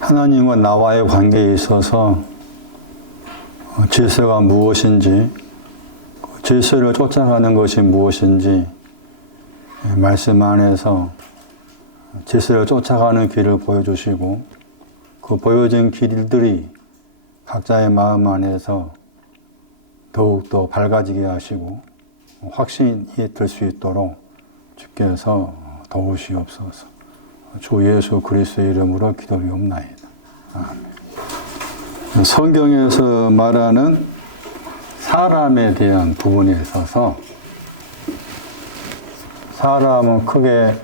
하나님과 나와의 관계에 있어서 질서가 무엇인지, 질서를 쫓아가는 것이 무엇인지 말씀 안에서 질서를 쫓아가는 길을 보여주시고, 그 보여진 길들이 각자의 마음 안에서 더욱더 밝아지게 하시고 확신이 들 수 있도록 주께서 도우시옵소서. 주 예수 그리스도의 이름으로 기도리옵나이다. 아멘. 성경에서 말하는 사람에 대한 부분에 있어서, 사람은 크게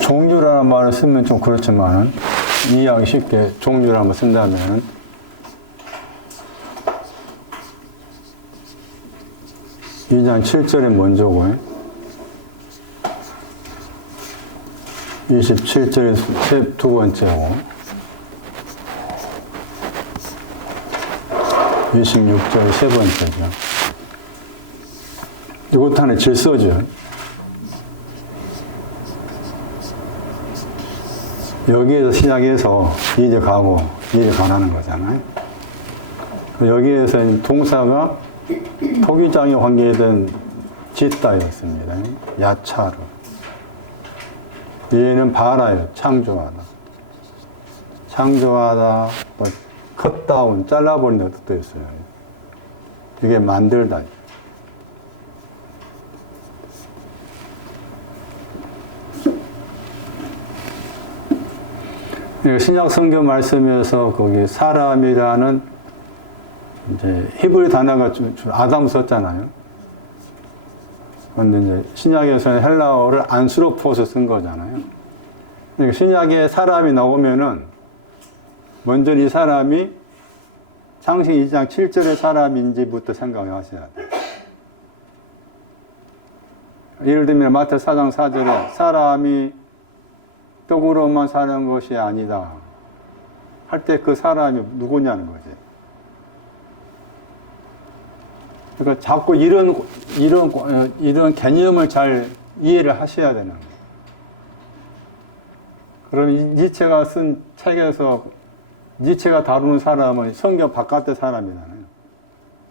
종류라는 말을 쓰면 좀 그렇지만, 이해하기 쉽게 종류라는 말 쓴다면 2장 7절이 먼저고 27절이 두 번째고 26절이 세 번째죠. 이것도 하나의 질서죠. 여기에서 시작해서 이제 가고 이제 가라는 거잖아요. 여기에서 동사가 토기장에 관계된 짓다였습니다. 야차로. 얘는 바라요. 창조하다. 창조하다, 뭐 컷다운, 잘라버린다는 뜻도 있어요. 이게 만들다. 신약 성경 말씀에서 거기 사람이라는 이제 히브리 단어가 아담 썼잖아요. 그런데 이제 신약에서는 헬라어를 안스로포스 쓴 거잖아요. 그러니까 신약에 사람이 나오면은 먼저 이 사람이 창세기 2장 7절의 사람인지부터 생각을 하셔야 돼요. 예를 들면 마태 4장 4절에 사람이 떡으로만 사는 것이 아니다 할 때 그 사람이 누구냐는 거지. 그러니까 자꾸 이런 개념을 잘 이해를 하셔야 되는 거예요. 그럼 니체가 쓴 책에서 니체가 다루는 사람은 성경 바깥의 사람이잖아요.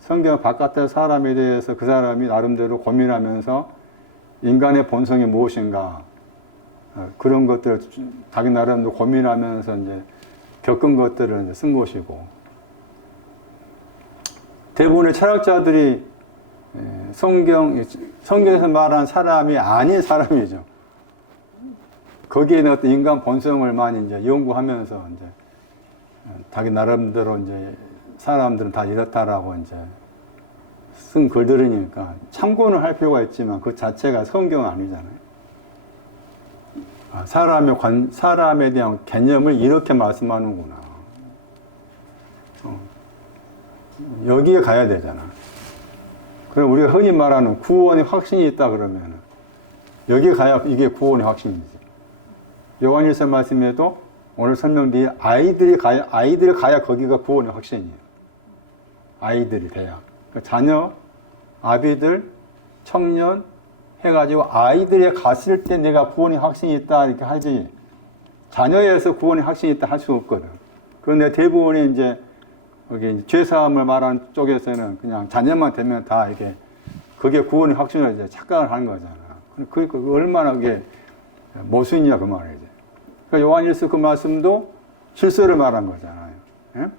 성경 바깥의 사람에 대해서 그 사람이 나름대로 고민하면서 인간의 본성이 무엇인가, 그런 것들을 자기 나름대로 고민하면서 이제 겪은 것들을 이제 쓴 것이고, 대부분의 철학자들이 성경에서 말한 사람이 아닌 사람이죠. 거기에는 어떤 인간 본성을 많이 이제 연구하면서 이제 자기 나름대로 이제 사람들은 다 이렇다라고 이제 쓴 글들이니까 참고는 할 필요가 있지만 그 자체가 성경은 아니잖아요. 사람에 대한 개념을 이렇게 말씀하는구나. 여기에 가야 되잖아. 그럼 우리가 흔히 말하는 구원의 확신이 있다 그러면 여기에 가야 이게 구원의 확신이지. 요한일서 말씀에도 오늘 설명드린 아이들이 가야 거기가 구원의 확신이에요. 아이들이 돼야. 자녀, 아비들, 청년 해가지고 아이들이 갔을 때 내가 구원의 확신이 있다 이렇게 하지, 자녀에서 구원의 확신이 있다 할 수 없거든. 그런데 대부분이 이제 여기 죄사함을 말하는 쪽에서는 그냥 자녀만 되면 다 이게 그게 구원의 확신을 이제 착각을 하는 거잖아. 그러니까 얼마나 그게 모순이냐 그 말이지. 그러니까 요한일서 그 말씀도 질서를 말한 거잖아요. 예?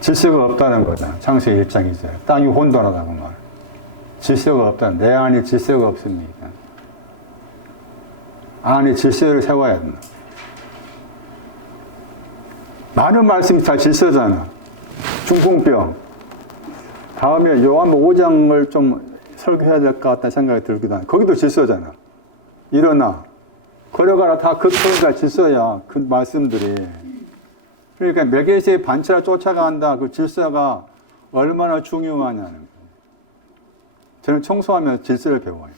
질서가 없다는 거다. 창세기 1장 2절. 땅이 혼돈하다고 말. 질서가 없다. 내 안에 질서가 없습니까? 안에 질서를 세워야 된다. 많은 말씀이 다 질서잖아. 중풍병. 다음에 요한복음 5장을 좀 설교해야 될 것 같다는 생각이 들기도 하고, 거기도 질서잖아. 일어나. 걸어가라. 다 그 표현가 질서야. 그 말씀들이. 그러니까 메게세의 반차를 쫓아간다. 그 질서가 얼마나 중요하냐는 거예요. 저는 청소하면서 질서를 배워요.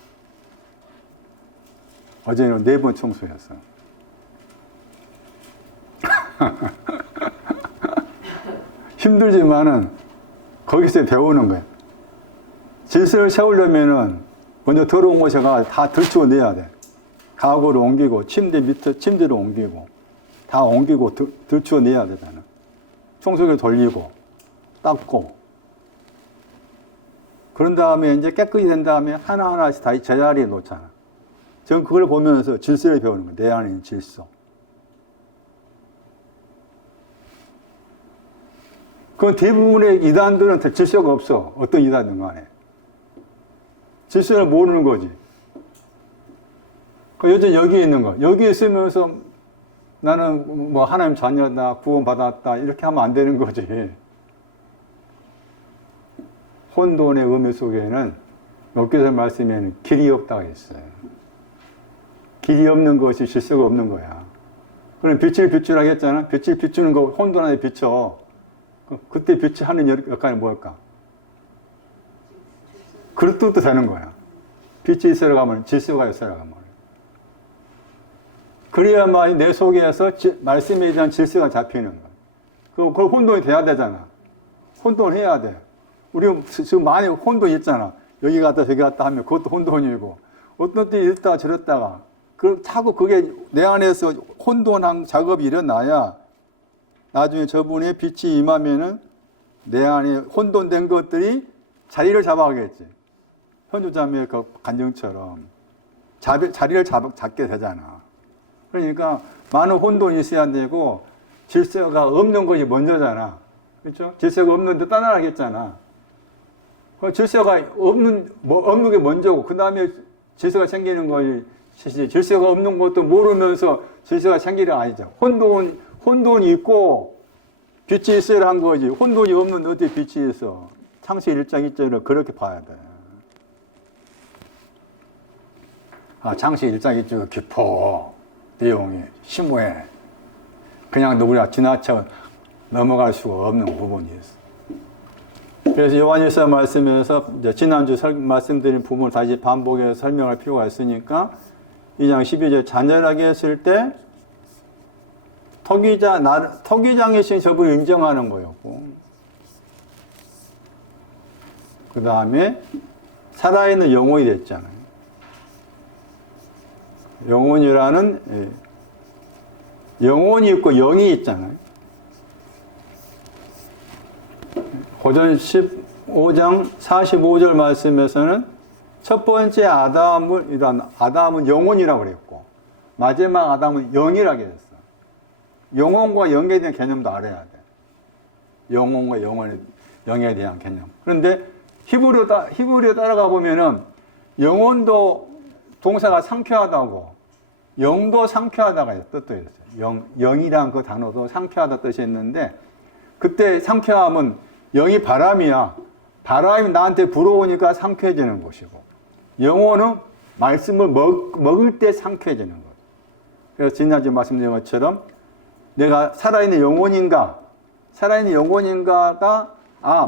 어제는 4번 청소했어요. 힘들지만은 거기서 배우는 거야. 질서를 세우려면은 먼저 더러운 곳에가 다 들추어내야 돼. 가구를 옮기고 침대 밑에 침대를 옮기고 다 옮기고 들추어내야 되잖아. 청소기 돌리고 닦고 그런 다음에 이제 깨끗이 된 다음에 하나하나씩 다 제자리에 놓잖아. 저는 그걸 보면서 질서를 배우는 거야. 내 안에 있는 질서. 그 대부분의 이단들은 질서가 없어. 어떤 이단든 간에. 질서를 모르는 거지. 여전히 여기에 있는 거. 여기에 있으면서 나는 뭐 하나님 자녀다, 구원받았다, 이렇게 하면 안 되는 거지. 혼돈의 의미 속에는 엽기서 말씀에는 길이 없다고 했어요. 길이 없는 것이 질서가 없는 거야. 그럼 빛을 비추라고 했잖아. 빛을 비추는 거 혼돈 안에 비춰. 그때 빛이 하는 역할이 뭘까? 그런 뜻도 되는 거야. 빛이 있어라 가면 질서가 있어라 가면. 그래야만 내 속에서 말씀에 대한 질서가 잡히는 거야. 그걸 혼돈이 돼야 되잖아. 혼돈해야 돼. 우리 지금 많이 혼돈이 있잖아. 여기 갔다 저기 갔다 하면 그것도 혼돈이고 어떤 때 이랬다가 저랬다가 자꾸 그게 내 안에서 혼돈한 작업이 일어나야 나중에 저분의 빛이 임하면은 내 안에 혼돈된 것들이 자리를 잡아가겠지. 현주자매의 그 간증처럼 자리를 잡게 되잖아. 그러니까 많은 혼돈이 있어야 되고 질서가 없는 것이 먼저잖아. 그렇죠? 질서가 없는데 떠나라겠잖아. 질서가 없는 게 먼저고 그 다음에 질서가 생기는 거지. 질서가 없는 것도 모르면서 질서가 생기는 아니죠. 혼돈이 있고 빛이 있어야 한 거지. 혼돈이 없는 어디 빛이 있어. 창세기 1장 1절을 그렇게 봐야 돼. 창세기 1장 1절 깊어. 내용이 심오해. 그냥 우리가 지나쳐 넘어갈 수가 없는 부분이 있어. 그래서 요한일서 말씀에서 이제 지난주 말씀드린 부분을 다시 반복해서 설명할 필요가 있으니까 2장 12절 잔잔하게 했을 때 토기장이신 저분을 인정하는 거였고 그 다음에 살아있는 영혼이 됐잖아요. 영혼이라는 영혼이 있고 영이 있잖아요. 고전 15장 45절 말씀에서는 첫 번째 아담은 영혼이라고 그랬고 마지막 아담은 영이라고 했어. 영혼과 영에 대한 개념도 알아야 돼. 영혼과 영에 대한 개념. 그런데 히브리어 따라가 보면은 영혼도 동사가 상쾌하다고 영도 상쾌하다가 뜻도 있어요. 영이란 그 단어도 상쾌하다 뜻이 있는데 그때 상쾌함은 영이 바람이야. 바람이 나한테 불어오니까 상쾌해지는 것이고 영혼은 말씀을 먹을 때 상쾌해지는 거예요. 그래서 지난주에 말씀드린 것처럼 내가 살아있는 영혼인가? 살아있는 영혼인가가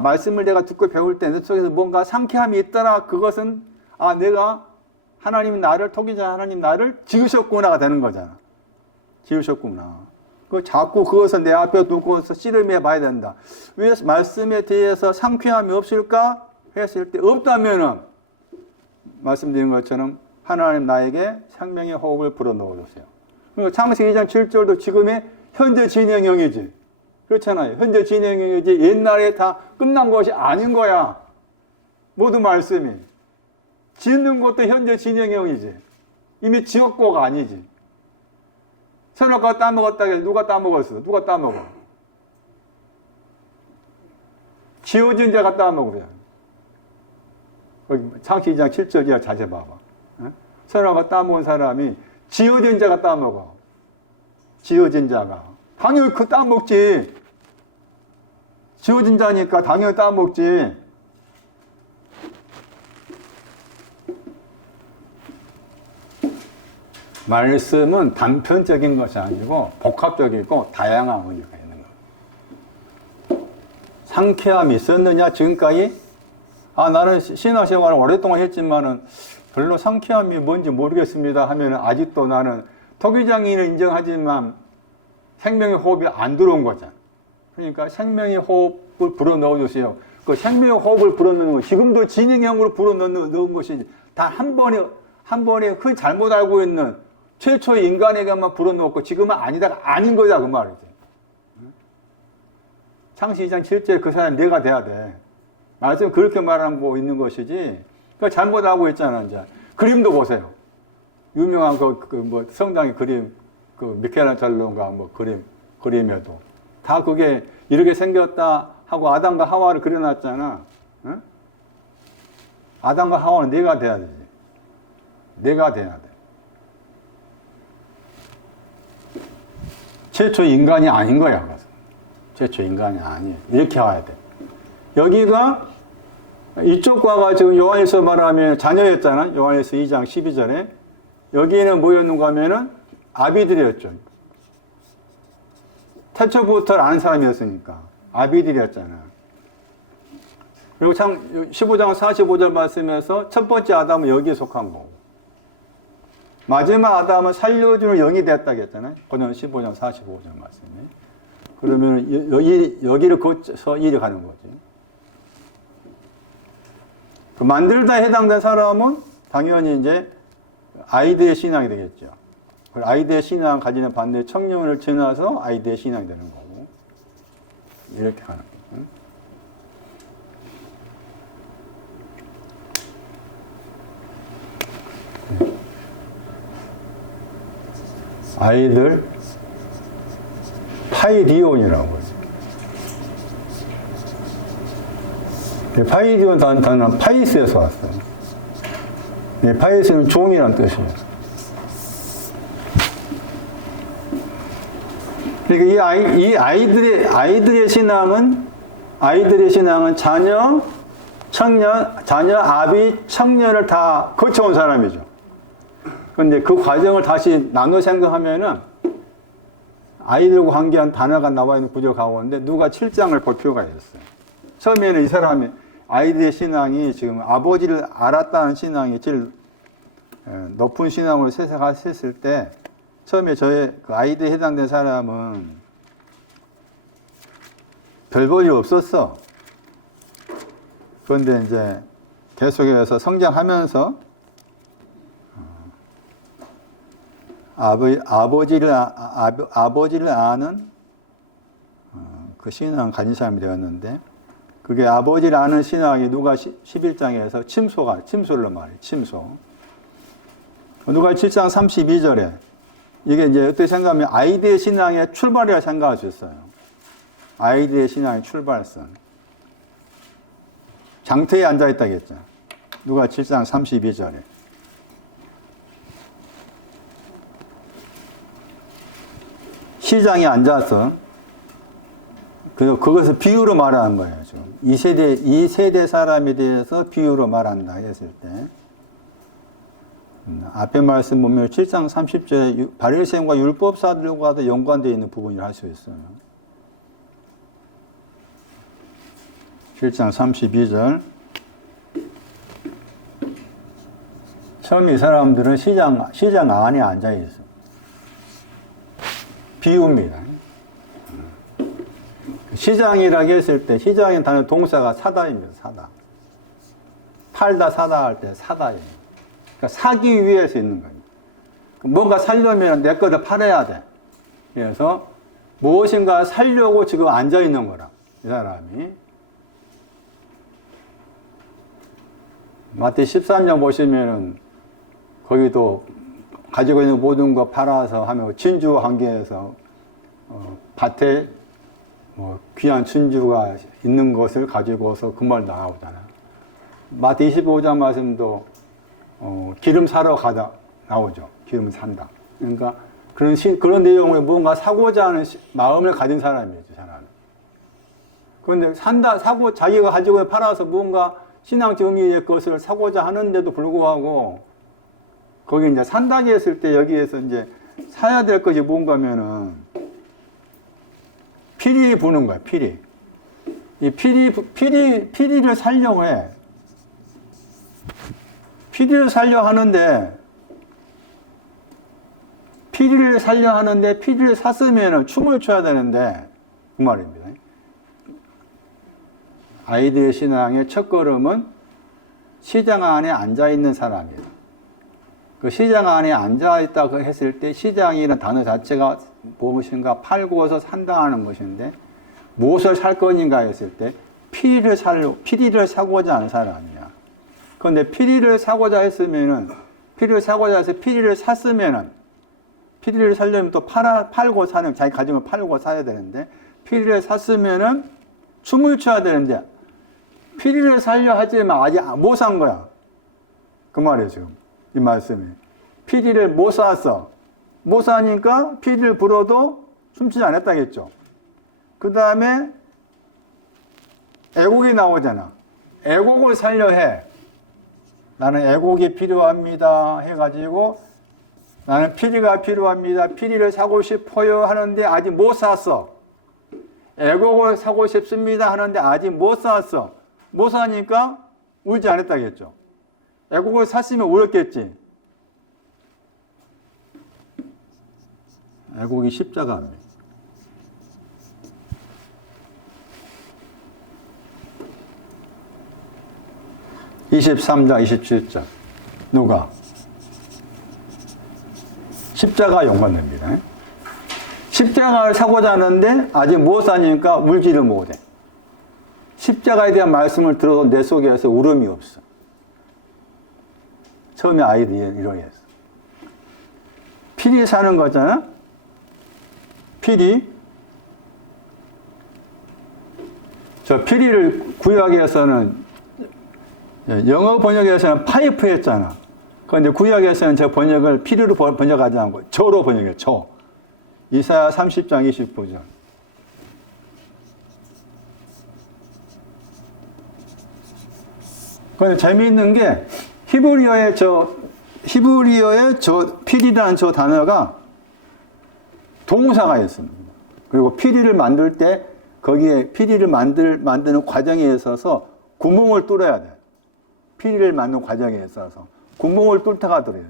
말씀을 내가 듣고 배울 때 내 속에서 뭔가 상쾌함이 있더라. 그것은 내가 하나님이 나를 토기자 하나님 나를 지으셨구나가 되는 거잖아. 지으셨구나. 자꾸 그것을 내 앞에 두고서 씨름해 봐야 된다. 왜 말씀에 대해서 상쾌함이 없을까? 했을 때 없다면은 말씀드린 것처럼 하나님 나에게 생명의 호흡을 불어넣어주세요. 그리고 창세기 2장 7절도 지금의 현재 진행형이지. 그렇잖아요. 현재 진행형이지 옛날에 다 끝난 것이 아닌 거야. 모든 말씀이. 짓는 것도 현재 진행형이지. 이미 지었고가 아니지. 선악과 따먹었다 해서 누가 따먹었어? 누가 따먹어? 지어진 자가 따먹어요. 거기 창세기 2장 7절 이하 자세 봐봐. 선악과 따먹은 사람이 지어진 자가 따먹어. 지어진 자가. 당연히 그 따먹지. 지어진 자니까 당연히 따먹지. 말씀은 단편적인 것이 아니고 복합적이고 다양한 의미가 있는 거예요. 상쾌함이 있었느냐 지금까지? 나는 신앙생활을 오랫동안 했지만은 별로 상쾌함이 뭔지 모르겠습니다 하면 아직도 나는 토기장인을 인정하지만 생명의 호흡이 안 들어온 거잖아. 그러니까 생명의 호흡 호흡을 불어 넣어주세요. 그 생명의 호흡을 불어 넣는 거, 지금도 진행형으로 불어 넣은 것이 단 한 번에 그 잘못 알고 있는 최초의 인간에게만 불어 넣었고 지금은 아니다, 아닌 거다 그 말이지. 창시 2장 7절 그 사람이 내가 돼야 돼. 말씀 그렇게 말하고 있는 것이지. 그 잘못 알고 있잖아 이제. 그림도 보세요. 유명한 뭐 성당의 그림, 그 미켈란젤로인가 뭐 그림에도 다 그게 이렇게 생겼다 하고 아담과 하와를 그려놨잖아. 응? 아담과 하와는 내가 돼야 되지. 내가 돼야 돼. 최초 인간이 아닌 거야. 그래서. 최초 인간이 아니에요. 이렇게 와야 돼. 여기가 이쪽 과가 지금 요한일서 말하면 자녀였잖아. 요한일서 2장 12절에. 여기에는 뭐였는가 하면은 아비들이었죠. 태초부터 아는 사람이었으니까. 아비들이었잖아. 그리고 참 15장 45절 말씀에서 첫 번째 아담은 여기에 속한 거고. 마지막 아담은 살려주는 영이 됐다고 했잖아요. 고전 15장 45절 말씀에. 그러면 여기를 거쳐서 이리 가는 거지. 그 만들다 해당된 사람은 당연히 이제 아이들의 신앙이 되겠죠. 아이들의 신앙 가지는 반대 청년을 지나서 아이들의 신앙이 되는 거고. 이렇게 가는 거죠. 아이들 파이디온이라고 하죠. 파이디온 단어는 파이스에서 왔어요. 파이스는 종이란 뜻이에요. 그러니까 이 아이들의 신앙은 자녀, 아비, 청년을 다 거쳐온 사람이죠. 그런데 그 과정을 다시 나눠 생각하면은 아이들과 관계한 단어가 나와 있는 구조 가운데 누가 7장을 볼 필요가 있었어요. 처음에는 이 사람이 아이들의 신앙이 지금 아버지를 알았다는 신앙이 제일 높은 신앙으로 세상했을 때 처음에 저의 그 아이들에 해당된 사람은 별 볼 일 없었어. 그런데 이제 계속해서 성장하면서 아버지를 아는 그 신앙을 가진 사람이 되었는데 그게 아버지를 아는 신앙이 누가 11장에서 침소를 말해요. 침소. 누가 7장 32절에 이게 이제 어떻게 생각하면 아이들의 신앙의 출발이라 생각할 수 있어요. 아이들의 신앙의 출발선. 장터에 앉아있다고 했죠. 누가 7장 32절에. 시장에 앉아서 그것을 비유로 말하는 거예요. 지금. 이 세대 사람에 대해서 비유로 말한다 했을 때 앞에 말씀 보면 7장 30절에 바리새인과 율법사들과도 연관되어 있는 부분이라 할 수 있어요. 7장 32절 처음 이 사람들은 시장 안에 앉아 있어. 비유입니다. 시장이라고 했을 때 시장의 단어 동사가 사다입니다. 사다. 팔다 사다 할 때 사다예요. 그러니까 사기 위해서 있는 겁니다. 뭔가 살려면 내 거를 팔아야 돼. 그래서 무엇인가 살려고 지금 앉아 있는 거라. 이 사람이. 마태 13장 보시면은 거기도 가지고 있는 모든 거 팔아서 하면 진주 관계에서 밭에 귀한 진주가 있는 것을 가지고서 그 말 나오잖아요. 마태 25장 말씀도 기름 사러 가다 나오죠. 기름 산다. 그러니까 그런 내용을 뭔가 사고자 하는 마음을 가진 사람이죠. 사람은. 그런데 자기가 가지고 팔아서 뭔가 신앙 정의의 것을 사고자 하는데도 불구하고 거기 이제 산다고 했을 때 여기에서 이제 사야 될 것이 뭔가면은 피리 부는 거야, 피리. 이 피리를 살려고 해. 피리를 살려 하는데 피리를 샀으면은 춤을 춰야 되는데 그 말입니다. 아이들의 신앙의 첫걸음은 시장 안에 앉아있는 사람이에요. 그 시장 안에 앉아있다고 했을 때 시장이라는 단어 자체가 무엇인가 팔고서 산다는 것인데 무엇을 살 것인가 했을 때 피리를 사고자 하는 사람이야. 그런데 피리를 사고자 했으면은 피리를 사고자 해서 피리를 샀으면은 피리를 사려면 또 팔고 사는 자기 가정을 팔고 사야 되는데 피리를 샀으면은 춤을 춰야 되는데 피리를 살려 하지만 아직 못 산 거야. 그 말이에요 지금 이 말씀이. 피리를 못 샀어. 못 사니까 피리를 불어도 춤추지 않았다겠죠. 그 다음에 애곡이 나오잖아. 애곡을 살려 해. 나는 애곡이 필요합니다 해가지고 나는 피리가 필요합니다. 피리를 사고 싶어요 하는데 아직 못 샀어. 애곡을 사고 싶습니다 하는데 아직 못 샀어. 못 사니까 울지 않았다겠죠. 애곡을 샀으면 울었겠지. 애곡이 십자가입니다. (23장) (27장) 누가? 십자가 연관됩니다. 십자가를 사고자 하는데 아직 못 사니까 울지를 못해. 십자가에 대한 말씀을 들어도 내 속에서 울음이 없어. 처음에 아이들이 이러겠어. 피리 사는 거잖아. 피리. 저 피리를 구약에서는 영어 번역에서는 파이프 했잖아. 그런데 구약에서는 저 번역을 피리로 번역하지 않고 저로 번역해. 저. 이사야 30장 29절. 그런데 재미있는 게 히브리어의 저 피리라는 저 단어가 동사가 있습니다. 그리고 피리를 만들 때 거기에 피리를 만드는 과정에 있어서 구멍을 뚫어야 돼. 피리를 만드는 과정에 있어서 구멍을 뚫다가 들어있어.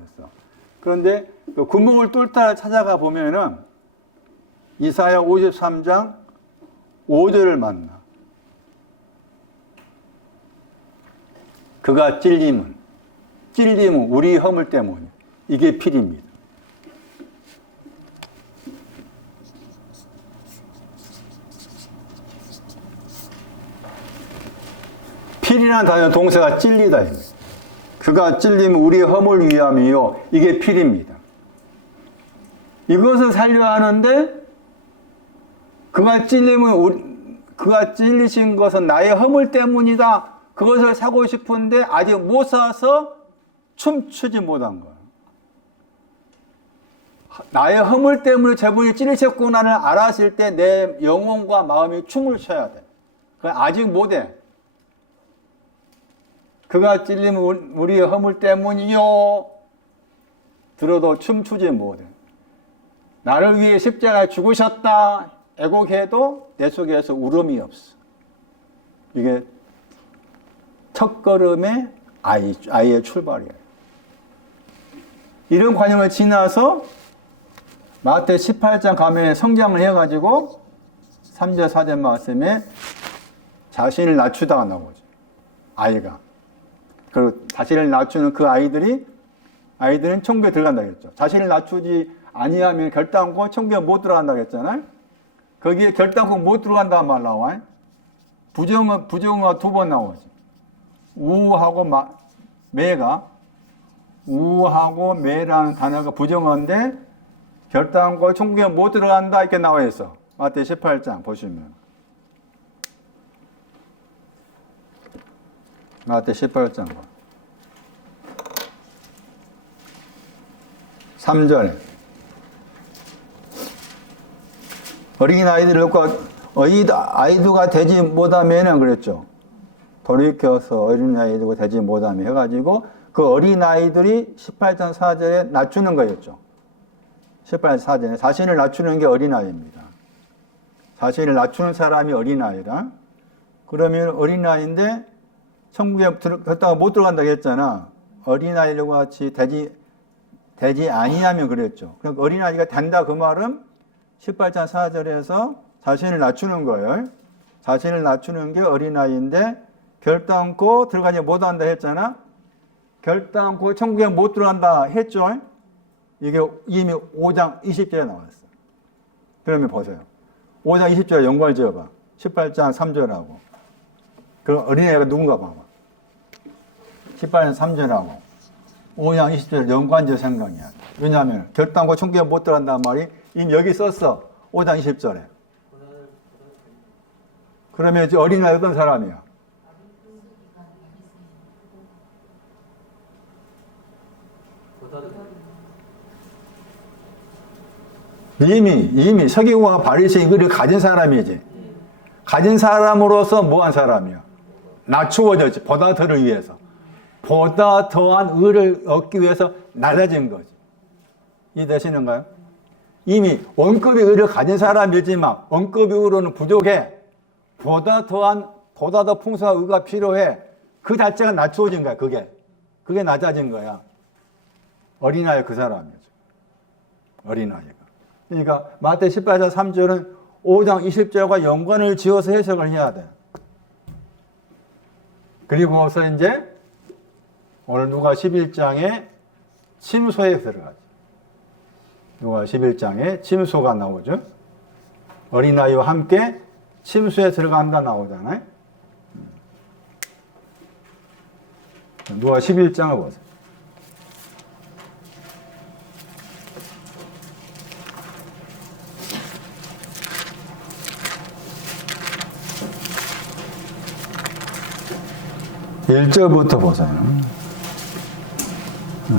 그런데 그 구멍을 뚫다를 찾아가 보면은 이사야 53장 5절을 만나. 그가 찔림은 우리 허물 때문에 이게 피리입니다. 피리라는 단어 동사가 찔리다입니다. 그가 찔림은 우리의 허물 위함이요 이게 피리입니다. 이것을 살려 하는데 그가 찔리신 것은 나의 허물 때문이다. 그것을 사고 싶은데 아직 못 사서 춤추지 못한 거야. 나의 허물 때문에 저분이 찔리셨구나를 알았을 때 내 영혼과 마음이 춤을 춰야 돼. 아직 못해. 그가 찔리면 우리의 허물 때문이요. 들어도 춤추지 못해. 나를 위해 십자가에 죽으셨다. 애곡해도 내 속에서 울음이 없어. 이게 첫걸음의 아이의 출발이에요. 이런 과정을 지나서 마태 18장 가면 성장을 해가지고 3절 4절 말씀에 자신을 낮추다가 나오죠. 아이가. 그리고 자신을 낮추는 그 아이들은 천국에 들어간다 했죠. 자신을 낮추지 아니하면 결단코 천국에 못 들어간다고 했잖아요. 거기에 결단코 못 들어간다는 말 나와요. 부정어가 2번 나오지. 우하고 매가 우하고 매라는 단어가 부정어인데 결단코 천국에 못 들어간다 이렇게 나와 있어. 마태 18장 보시면 마태 18장 3절에 어린아이들을 놓고 아이도가 되지 못하면은 그랬죠. 돌이켜서 어린아이들과 되지 못하면 해가지고 그 어린아이들이 18장 4절에 낮추는 거였죠. 18장 4절에 자신을 낮추는 게 어린아이입니다. 자신을 낮추는 사람이 어린아이라. 그러면 어린아이인데 천국에 들어갔다가 못 들어간다고 했잖아. 어린아이들과 같이 되지 아니하면 그랬죠. 그러니까 어린아이가 된다 그 말은 18장 4절에서 자신을 낮추는 거예요. 자신을 낮추는 게 어린아이인데 결단코 들어가지 못한다 했잖아. 결단코 천국에 못 들어간다 했죠. 이게 이미 5장 20절에 나왔어. 그러면 보세요. 5장 20절에 연관을 지어봐. 18장 3절하고. 그럼 어린애가 누군가 봐봐. 18장 3절하고 5장 20절 연관지어 생각이야. 왜냐하면 결단코 천국에 못 들어간다는 말이 이미 여기 썼어. 5장 20절에. 그러면 이제 어린아이 어떤 사람이야? 이미 서기관과 바리새인 이거를 가진 사람이지. 가진 사람으로서 뭐한 사람이야? 낮추어졌지. 보다 더를 위해서. 보다 더한 의를 얻기 위해서 낮아진 거지. 이해되시는가요? 이미 원급의 의를 가진 사람이지만 원급의 의로는 부족해. 보다 더 풍성한 의가 필요해. 그 자체가 낮추어진 거야. 그게 낮아진 거야. 어린아이 그 사람이죠. 어린아이가. 그러니까 마태 18장 3절은 5장 20절과 연관을 지어서 해석을 해야 돼. 그리고서 이제 오늘 누가 11장에 침소에 들어가죠. 누가 11장에 침소가 나오죠. 어린아이와 함께 침소에 들어간다 나오잖아요. 누가 11장을 보세요. (1절부터) 보세요.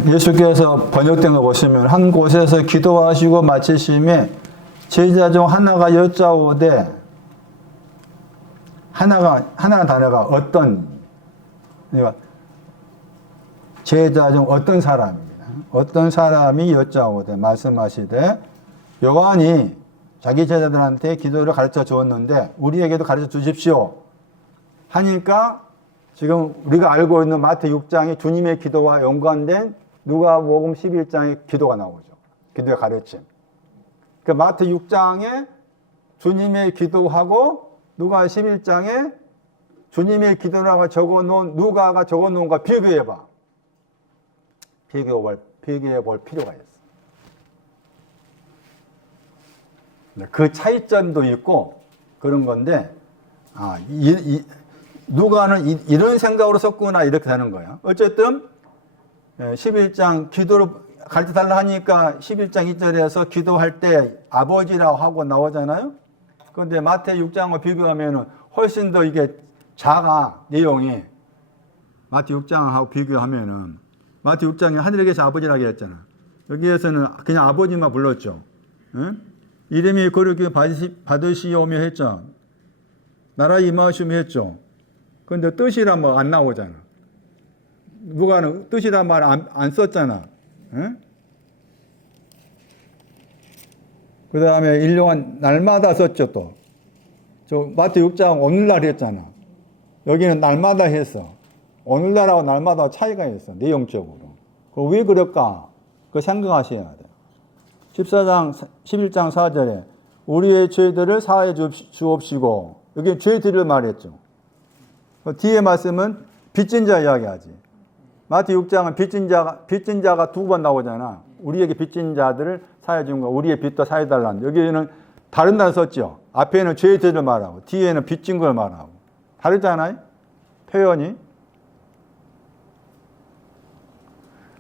예수께서 번역된 거 보시면 한 곳에서 기도하시고 마치심에 제자 중 하나가 여짜오되 하나 단어가 어떤, 제자 중 어떤 사람입니다. 어떤 사람이 여짜오되 말씀하시되 요한이 자기 제자들한테 기도를 가르쳐 주었는데 우리에게도 가르쳐 주십시오 하니까 지금 우리가 알고 있는 마태 6장이 주님의 기도와 연관된 누가복음 11장의 기도가 나오죠. 기도의 가르침. 그러니까 마태 6장에 주님의 기도하고 누가 11장에 주님의 기도라고 적어놓은 누가가 적어놓은 거 비교해봐. 비교해 볼 필요가 있어. 그 차이점도 있고 그런 건데 누가는 이런 생각으로 썼구나 이렇게 되는 거예요. 어쨌든 11장 기도를 가르쳐달라 하니까 11장 2절에서 기도할 때 아버지라고 하고 나오잖아요. 그런데 마태 6장과 비교하면 훨씬 더 이게 작아 내용이. 마태 6장하고 비교하면은 마태 6장에 하늘에 계신 아버지라고 했잖아. 여기에서는 그냥 아버지만 불렀죠. 응? 이름이 거룩히 받으시오며 했죠. 나라 임하시오며 했죠. 그런데 뜻이란 말 안 나오잖아. 누가는 뜻이란 말 안 썼잖아. 응? 그 다음에 일용한 날마다 썼죠 또. 저 마태 6장 오늘날 했잖아. 여기는 날마다 했어. 오늘날하고 날마다 차이가 있어. 내용적으로. 왜 그럴까? 그거 생각하셔야 돼. 11장 4절에 우리의 죄들을 사하여 주옵시고 여기 죄들을 말했죠. 뒤에 말씀은 빚진 자 이야기하지. 마태 6장은 빚진 자가 두 번 나오잖아. 우리에게 빚진 자들을 사해 준 거, 우리의 빚도 사해 달라는. 여기에는 다른 단어 썼죠. 앞에는 죄들을 말하고 뒤에는 빚진 걸 말하고. 다르잖아요? 표현이.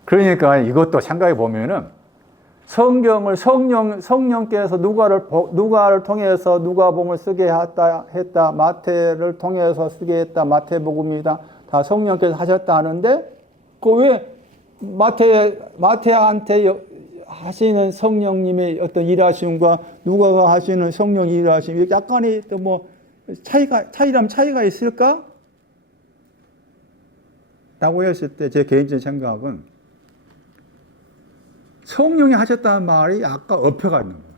그러니까 이것도 생각해 보면은 성경을 성령께서 누가를 통해서 누가복음을 쓰게 했다. 마태를 통해서 쓰게 했다. 마태복음이다. 다 성령께서 하셨다 하는데 그 왜 마태한테 하시는 성령님의 어떤 일하심과 누가가 하시는 성령 일하심 약간의 또 뭐 차이가 있을까? 라고 했을 때 제 개인적인 생각은 성령이 하셨다는 말이 약간 엎혀가 있는 거예요.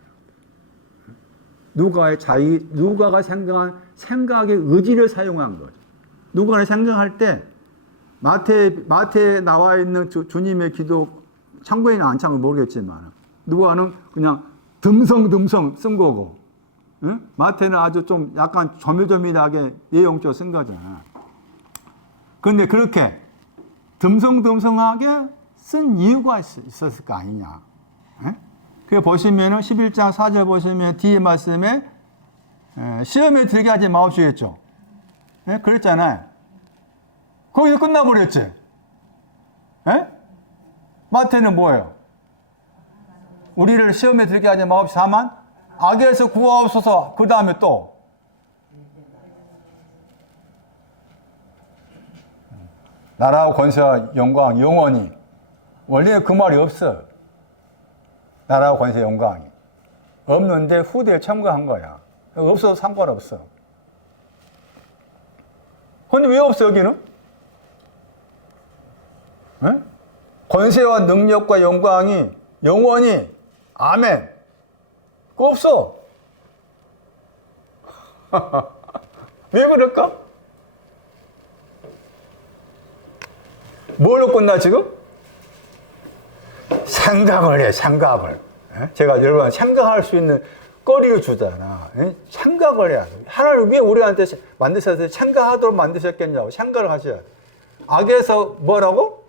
누가가 생각한 생각의 의지를 사용한 거죠. 누가는 생각할 때 마태에 나와 있는 주님의 기도 참고에는 안 참고 모르겠지만 누가는 그냥 듬성듬성 쓴 거고 응? 마태는 아주 좀 약간 조밀조밀하게 내용적으로 쓴 거잖아. 그런데 그렇게 듬성듬성하게 쓴 이유가 있었을 거 아니냐. 그 보시면은 11장 4절 보시면 뒤에 말씀에 시험에 들게 하지 마옵시겠죠. 그랬잖아요. 거기서 끝나버렸지. 마태는 뭐예요? 우리를 시험에 들게 하지 마옵시고 다만 악에서 구하옵소서. 그 다음에 또 나라와 권세와 영광 영원히. 원래 그 말이 없어. 나라와 권세 영광이 없는데 후대에 첨가한 거야. 없어도 상관없어. 근데 왜 없어 여기는? 권세와 능력과 영광이 영원히 아멘. 그거 없어. 왜 그럴까? 뭘로 끝나 지금? 생각을 해, 생각을. 제가 여러분 생각할 수 있는 거리를 주잖아. 생각을 해야 돼. 하나님 왜 우리한테 만드셔서 생각하도록 만드셨겠냐고 생각을 하셔야 돼. 악에서 뭐라고?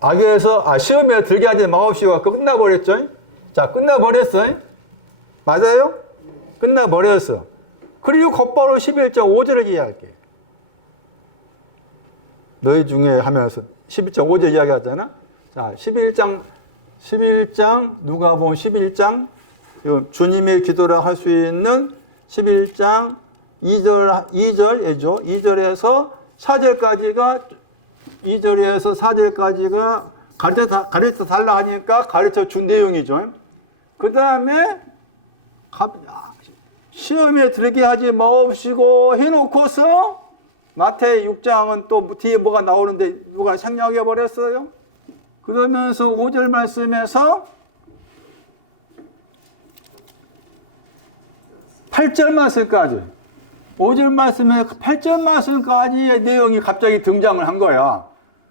악에서 시험에 들게 하지 마옵시고 끝나버렸죠? 자, 끝나버렸어. 맞아요? 끝나버렸어. 그리고 곧바로 11장 5절을 이야기할게. 너희 중에 하면서 11장 5절 이야기하잖아. 자, 11장 누가 보면 11장 주님의 기도를 할 수 있는 11장 2절이죠. 2절에서 4절까지가 가르쳐 달라 하니까 가르쳐 준 내용이죠. 그 다음에 시험에 들게 하지 마옵시고 해놓고서 마태 6장은 또 뒤에 뭐가 나오는데 누가 생략해 버렸어요. 그러면서 5절 말씀에서 8절 말씀까지 5절 말씀에 8절 말씀까지의 내용이 갑자기 등장을 한 거야.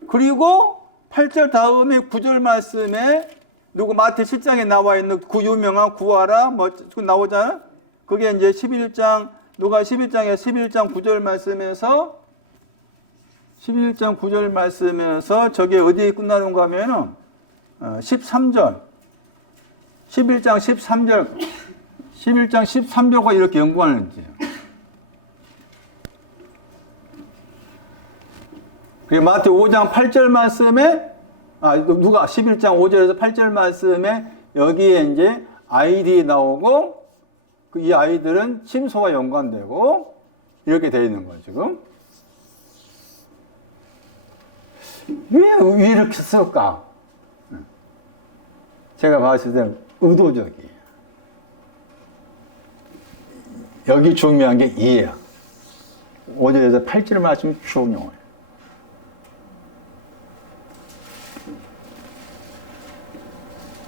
그리고 8절 다음에 9절 말씀에 누구 마태 7장에 나와 있는 그 유명한 구하라 뭐 나오잖아. 그게 이제 11장 누가 11장에 11장 9절 말씀에서 11장 9절 말씀에서 저게 어디에 끝나는가 하면은 13절 11장 13절과 이렇게 연구하는지. 그리고 마태 5장 8절 말씀에 누가 11장 5절에서 8절 말씀에 여기에 이제 아이들이 나오고 이 아이들은 침소와 연관되고 이렇게 되어 있는 거예요, 지금. 왜 이렇게 쓸까? 제가 봤을 때는 의도적이에요. 여기 중요한 게 이해야. 5절에서 8절 말씀이 중요해요.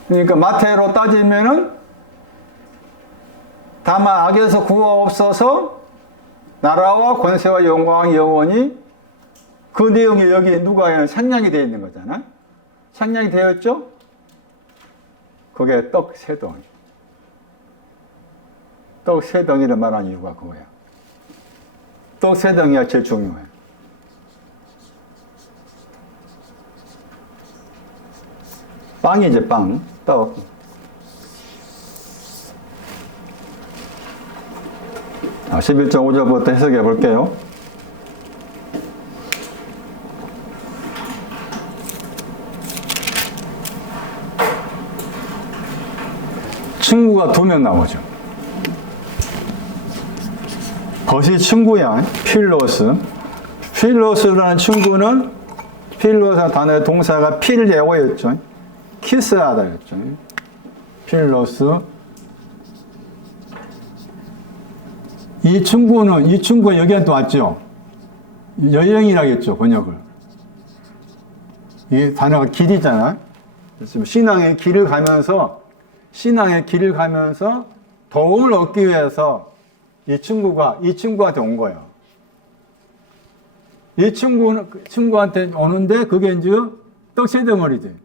그러니까 마태로 따지면은 다만 악에서 구하옵소서 나라와 권세와 영광이 영원히 그 내용이 여기 누가 생략이 되어 있는 거잖아. 생략이 되었죠? 그게 떡 세 덩이. 떡 세 덩이를 말한 이유가 그거야. 떡 세 덩이가 제일 중요해. 빵이지, 빵. 떡. 자, 11장 5절부터 해석해 볼게요. 친구가 2명 나오죠. 벗이 친구야. 필로스라는 친구는 필로스 단어의 동사가 필레오였죠. 키스하다였죠. 필로스. 이 친구가 여기한테 왔죠. 여행이라겠죠, 번역을. 이 단어가 길이잖아. 신앙의 길을 가면서 도움을 얻기 위해서 이 친구한테 온 거예요. 이 친구한테 오는데 그게 이제 떡 세 덩어리지.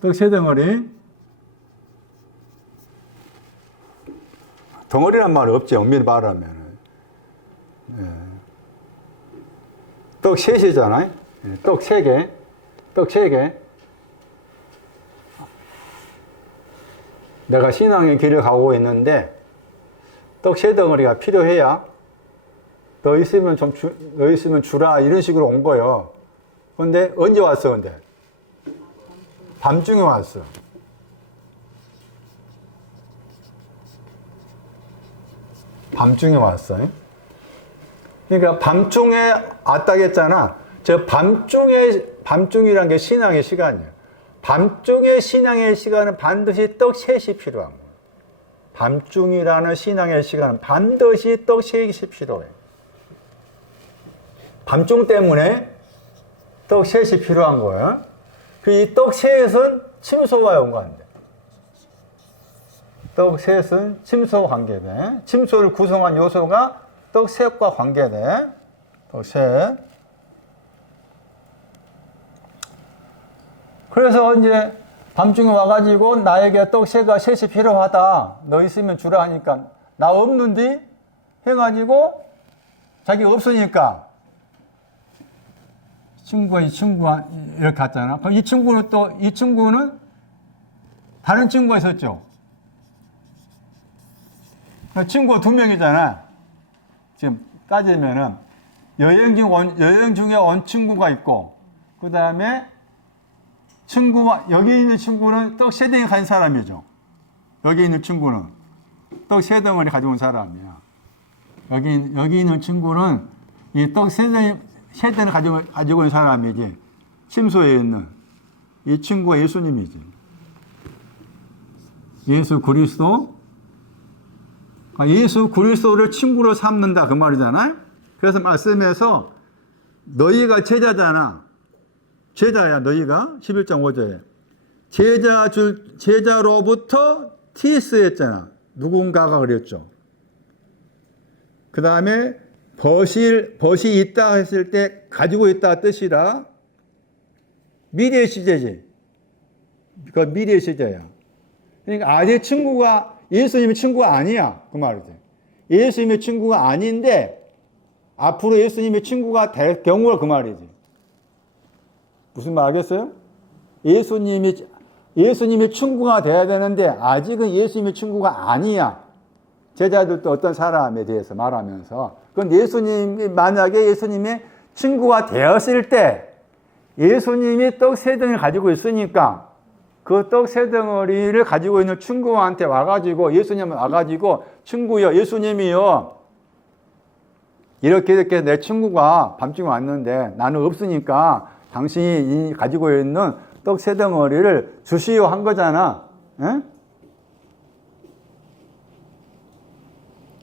떡 세 덩어리. 덩어리란 말 없지, 엄밀히 말하면. 예. 떡 셋이잖아요. 예. 떡 3개. 떡 3개. 내가 신앙의 길을 가고 있는데, 떡 3덩어리가 필요해야, 너 있으면 너 있으면 주라, 이런 식으로 온 거예요. 근데 언제 왔어, 근데? 밤중에 왔어. 밤중에 왔어요. 그러니까 밤중에 왔다겠잖아. 저 밤중이란 게 신앙의 시간이에요. 밤중에 신앙의 시간은 반드시 떡 3이 필요한 거예요. 밤중이라는 신앙의 시간은 반드시 떡 3이 필요해요. 밤중 때문에 떡 3이 필요한 거예요. 그 이 떡 3은 침소와 연관돼. 떡 3은 침소와 관계돼. 침소를 구성한 요소가 떡 3과 관계돼. 떡 3. 그래서 이제 밤중에 와가지고 나에게 떡 3이 필요하다. 너 있으면 주라 하니까 나 없는데 해가지고 자기 없으니까 이 친구가 이렇게 갔잖아. 그럼 이 친구는 다른 친구가 있었죠. 친구가 2명이잖아. 지금 따지면은 여행 중에 온 친구가 있고, 그 다음에 여기 있는 친구는 떡 3덩이 가진 사람이죠. 여기 있는 친구는 떡 3덩어리 가져온 사람이야. 여기 있는 친구는 이 떡 3덩이 가지고 있는 사람이지. 침소에 있는 이 친구가 예수님이지. 예수 그리스도. 예수 그리스도를 친구로 삼는다 그 말이잖아요. 그래서 말씀에서 너희가 제자잖아. 제자야 너희가 11장 5절에 제자로부터 티스 했잖아. 누군가가 그랬죠. 그 다음에 벗이 있다 했을 때 가지고 있다 뜻이라. 미래의 시제지. 그건 미래의 시제야. 그러니까 아직 예수님의 친구가 아니야. 그 말이지. 예수님의 친구가 아닌데 앞으로 예수님의 친구가 될 경우가 그 말이지. 무슨 말 알겠어요? 예수님의 친구가 돼야 되는데 아직은 예수님의 친구가 아니야. 제자들도 어떤 사람에 대해서 말하면서. 그건 만약에 예수님의 친구가 되었을 때 예수님이 떡 3덩이를 가지고 있으니까 그 떡 3덩어리를 가지고 있는 친구한테 와가지고 예수님 와가지고 친구여 예수님이요 이렇게 내 친구가 밤중에 왔는데 나는 없으니까 당신이 가지고 있는 떡 3덩어리를 주시오 한 거잖아. 에?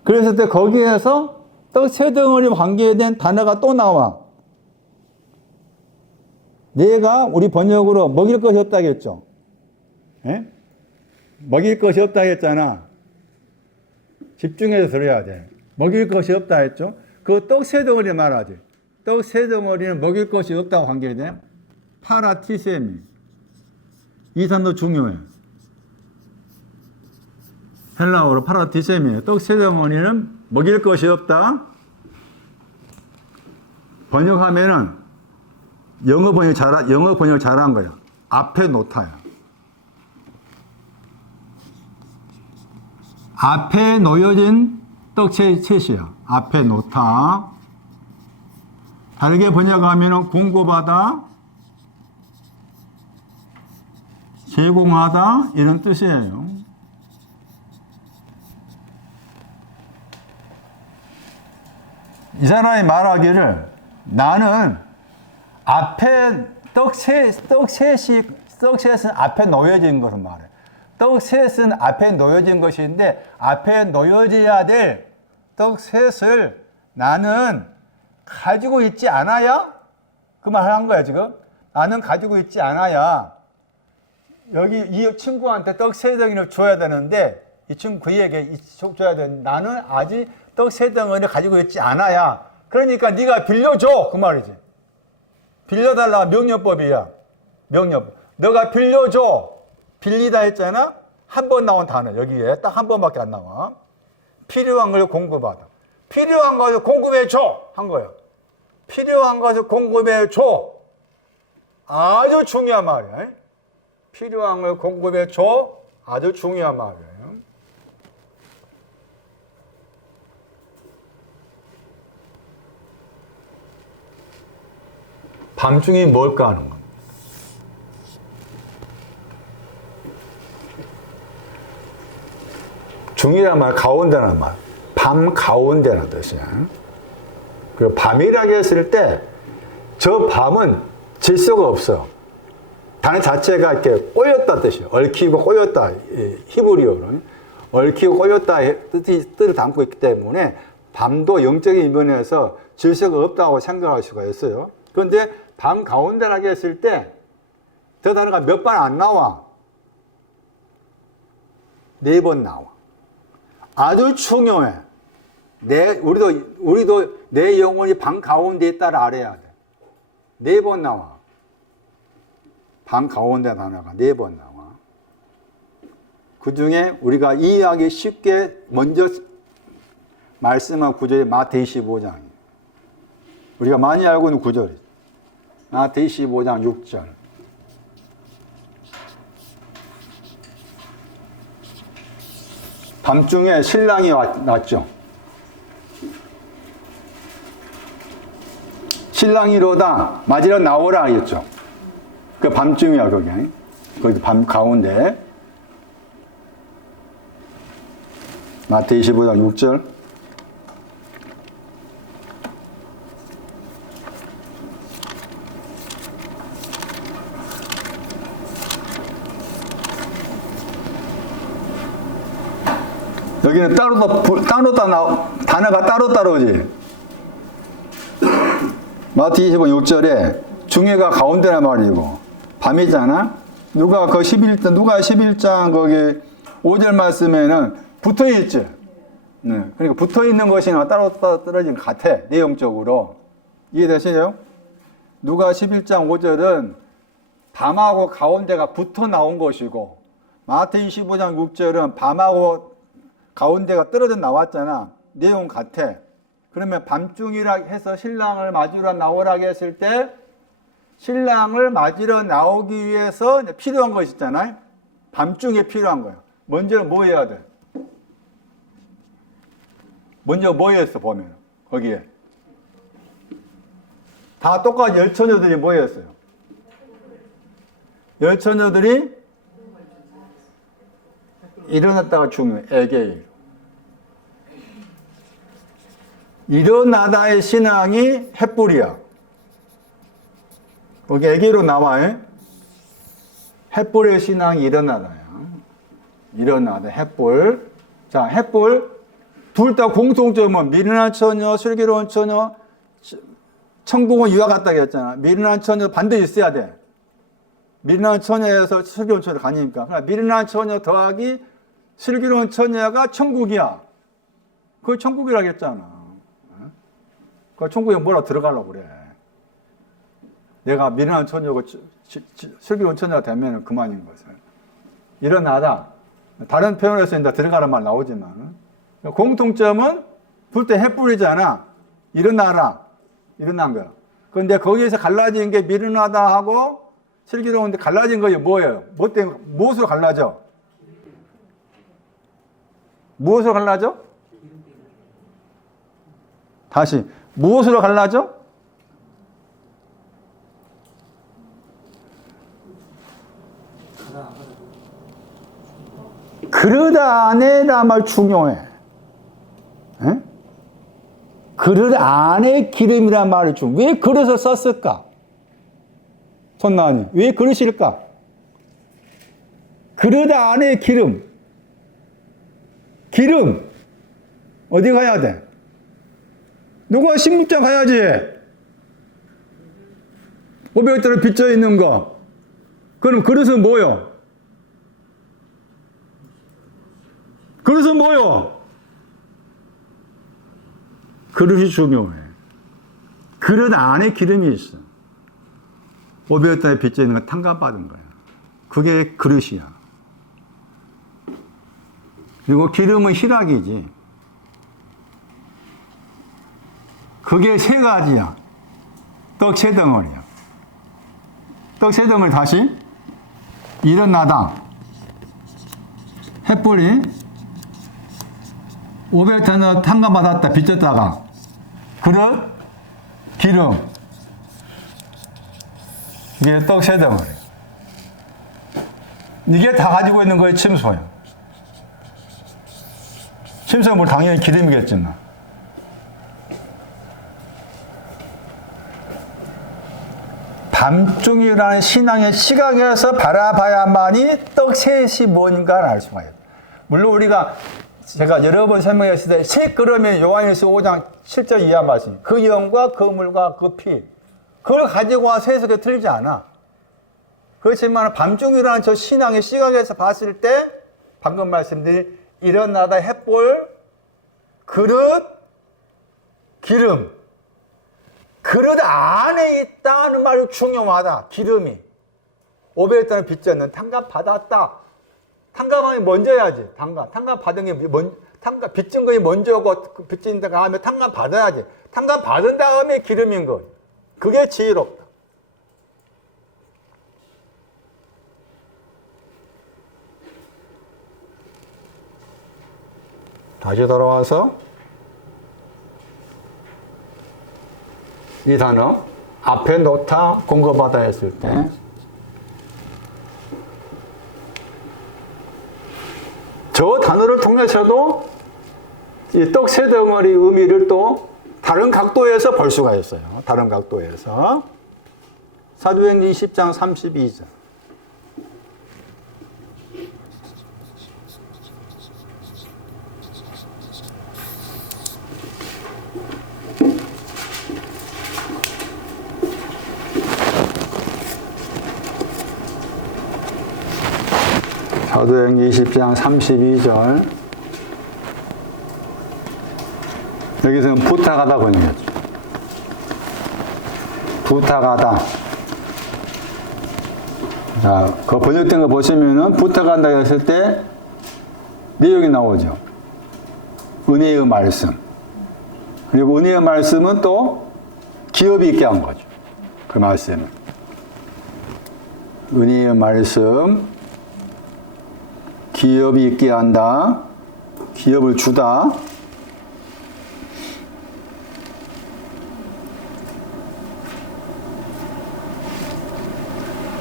그래서 거기에서 떡 3덩어리 관계된 단어가 또 나와. 내가 우리 번역으로 먹일 것이 없다겠죠. 예? 먹일 것이 없다 했잖아. 집중해서 들어야 돼. 먹일 것이 없다 했죠. 그 떡 3덩어리 말하지. 떡 3덩어리는 먹일 것이 없다고 관계돼. 파라티셈이. 이 단어 중요해. 헬라어로 파라티셈이에요. 떡 3덩어리는 먹일 것이 없다. 번역하면은 영어 번역 잘한 거야. 앞에 놓다야. 앞에 놓여진 떡 셋이야. 앞에 놓다. 다르게 번역하면 공급하다, 제공하다 이런 뜻이에요. 이 사람이 말하기를 나는 앞에 떡셋은 앞에 놓여진 것을 말해. 떡셋은 앞에 놓여진 것인데 앞에 놓여져야 될 떡셋을 나는 가지고 있지 않아야 그 말을 한 거야 지금. 나는 가지고 있지 않아야 여기 이 친구한테 떡 3덩이를 줘야 되는데 이 친구 그에게 줘야 되는데 나는 아직 떡 3덩이를 가지고 있지 않아야 그러니까 네가 빌려줘 그 말이지. 빌려달라 명령법이야. 명령법. 너가 빌려줘. 빌리다 했잖아. 한 번 나온 단어 여기에 딱 한 번밖에 안 나와. 필요한 걸 공급하다. 필요한 것을 공급해줘 한 거예요. 필요한 것을 공급해줘. 아주 중요한 말이에요. 필요한 걸 공급해줘. 아주 중요한 말이에요. 밤중이 뭘까 하는 겁니다. 중이란 말, 가운데라는 말. 밤 가운데라는 뜻이야. 그리고 밤이라고 했을 때 저 밤은 질서가 없어. 단어 자체가 이렇게 꼬였다 뜻이에요. 얽히고 꼬였다. 히브리어는 얽히고 꼬였다 뜻을 담고 있기 때문에 밤도 영적인 면에서 질서가 없다고 생각할 수가 있어요. 그런데 밤 가운데라고 했을 때 저 단어가 몇 번 안 나와. 4번 나와. 아주 중요해. 우리도 내 영혼이 밤 가운데 있다를 알아야 돼. 4번 나와. 밤 가운데 단어가 4번 나와. 그 중에 우리가 이해하기 쉽게 먼저 말씀한 구절이 마태복음 25장이에요. 우리가 많이 알고 있는 구절이죠. 마태복음 25장 6절. 밤중에 신랑이 왔죠. 신랑이로다 맞으러 나오라 하겠죠. 그 밤중이야, 거기. 거기 밤 가운데. 마태복음 25장 6절. 여기는 단어가 따로따로지. 마태복음 25장 6절에 중해가 가운데란 말이고 밤이잖아. 누가 11장 거기 5절 말씀에는 붙어 있지. 네. 그러니까 붙어 있는 것이나 따로 떨어진 것 같아. 내용적으로. 이해되시죠? 누가 11장 5절은 밤하고 가운데가 붙어 나온 것이고 마태복음 25장 6절은 밤하고 가운데가 떨어져 나왔잖아. 내용 같아. 그러면 밤중이라 해서 신랑을 맞으러 나오라고 했을 때 신랑을 맞으러 나오기 위해서 필요한 것이 있잖아요. 밤중에 필요한 거야. 먼저 뭐 해야 돼? 먼저 뭐 했어 보면 거기에 다 똑같이 열처녀들이 뭐 했어요? 열처녀들이 일어났다가 중요해. 에게일. 일어나다의 신앙이 햇불이야. 거기 에게로 나와요. 햇불의 신앙이 일어나다야. 일어나다, 햇불. 자, 햇불. 둘 다 공통점은 미련한 처녀, 슬기로운 처녀, 천국은 이와 같다고 했잖아. 미련한 처녀 반드시 있어야 돼. 미련한 처녀에서 슬기로운 처녀로 가니까. 그러니까 미련한 처녀 더하기 슬기로운 처녀가 천국이야. 그걸 천국이라고 했잖아. 그 천국에 뭐라 들어가려고 그래. 내가 미련한 처녀고 슬기로운 처녀가 되면 그만인 것을. 일어나다. 다른 표현에서 이제 들어가란 말 나오지만 공통점은 불 때 햇불이잖아. 일어나라. 일어난 거야. 그런데 거기에서 갈라진 게 미련하다 하고 슬기로운데 갈라진 것이 뭐예요? 뭐 때문에, 무엇으로 갈라져? 무엇으로 갈라져? 다시. 무엇으로 갈라져? 그릇 안에란 말 중요해. 에? 그릇 안에 기름이란 말이 중요해. 왜 그릇을 썼을까? 손나니 왜 그릇일까? 그릇 안에 기름. 기름. 어디 가야 돼? 누가 신문장 가야지. 500대로 빚져 있는 거. 그럼 그릇은 뭐요? 그릇은 뭐요? 그릇이 중요해. 그릇 안에 기름이 있어. 500대에 빚져 있는 거 탕감받은 거야. 그게 그릇이야. 그리고 기름은 희락이지. 그게 세 가지야. 떡 세 덩어리야. 떡 세 덩어리 다시 일어나다. 햇불이 500톤 탕감받았다. 빚졌다가 그릇, 기름. 이게 떡 세 덩어리. 이게 다 가지고 있는 거에 침소야. 침소는 뭐 당연히 기름이겠지만. 밤중이라는 신앙의 시각에서 바라봐야만이 떡 셋이 뭔가를 알 수가 있어요. 물론 우리가 제가 여러 번 설명했을 때 셋 그러면 요한일서 5장 7절 이하 말씀. 그 영과 그 물과 그 피. 그걸 가지고 와서 해석이 틀리지 않아. 그렇지만 밤중이라는 저 신앙의 시각에서 봤을 때 방금 말씀드린 일어나다 햇볼, 그릇, 기름. 그릇 안에 있다는 말이 중요하다. 기름이. 500톤을 빚졌는 탕감 받았다. 탕감이 먼저 해야지. 탕감 받은 게 탕감 빚진 거이 먼저고 빚진 다음에 탕감 받아야지. 탕감 받은 다음에 기름인 거. 그게 지혜롭다. 다시 돌아와서 이 단어 앞에 놓다 공급하다 했을 때 저 단어를 통해서도 이 떡 세 덩어리 의미를 또 다른 각도에서 볼 수가 있어요. 다른 각도에서. 사도행전 20장 32절. 사도행전 20장 32절. 여기서는 부탁하다 번역했죠. 부탁하다. 자, 그 번역된 거 보시면은 부탁한다 했을 때 내용이 나오죠. 은혜의 말씀. 그리고 은혜의 말씀은 또 기업이 있게 한 거죠. 그 말씀은. 은혜의 말씀. 기업이 있게 한다. 기업을 주다.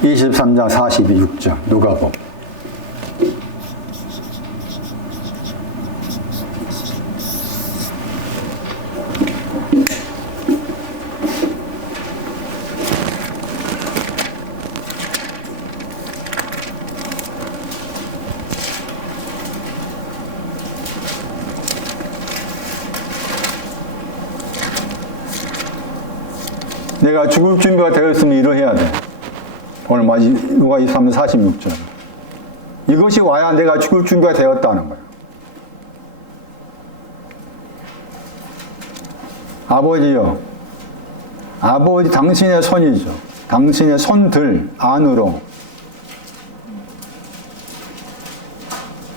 (23장 42~6절) 누가복음. 내가 죽을 준비가 되었으면 이러해야 돼. 오늘 누가 23장 46절. 이것이 와야 내가 죽을 준비가 되었다는 거예요. 아버지요. 아버지 당신의 손이죠. 당신의 손들 안으로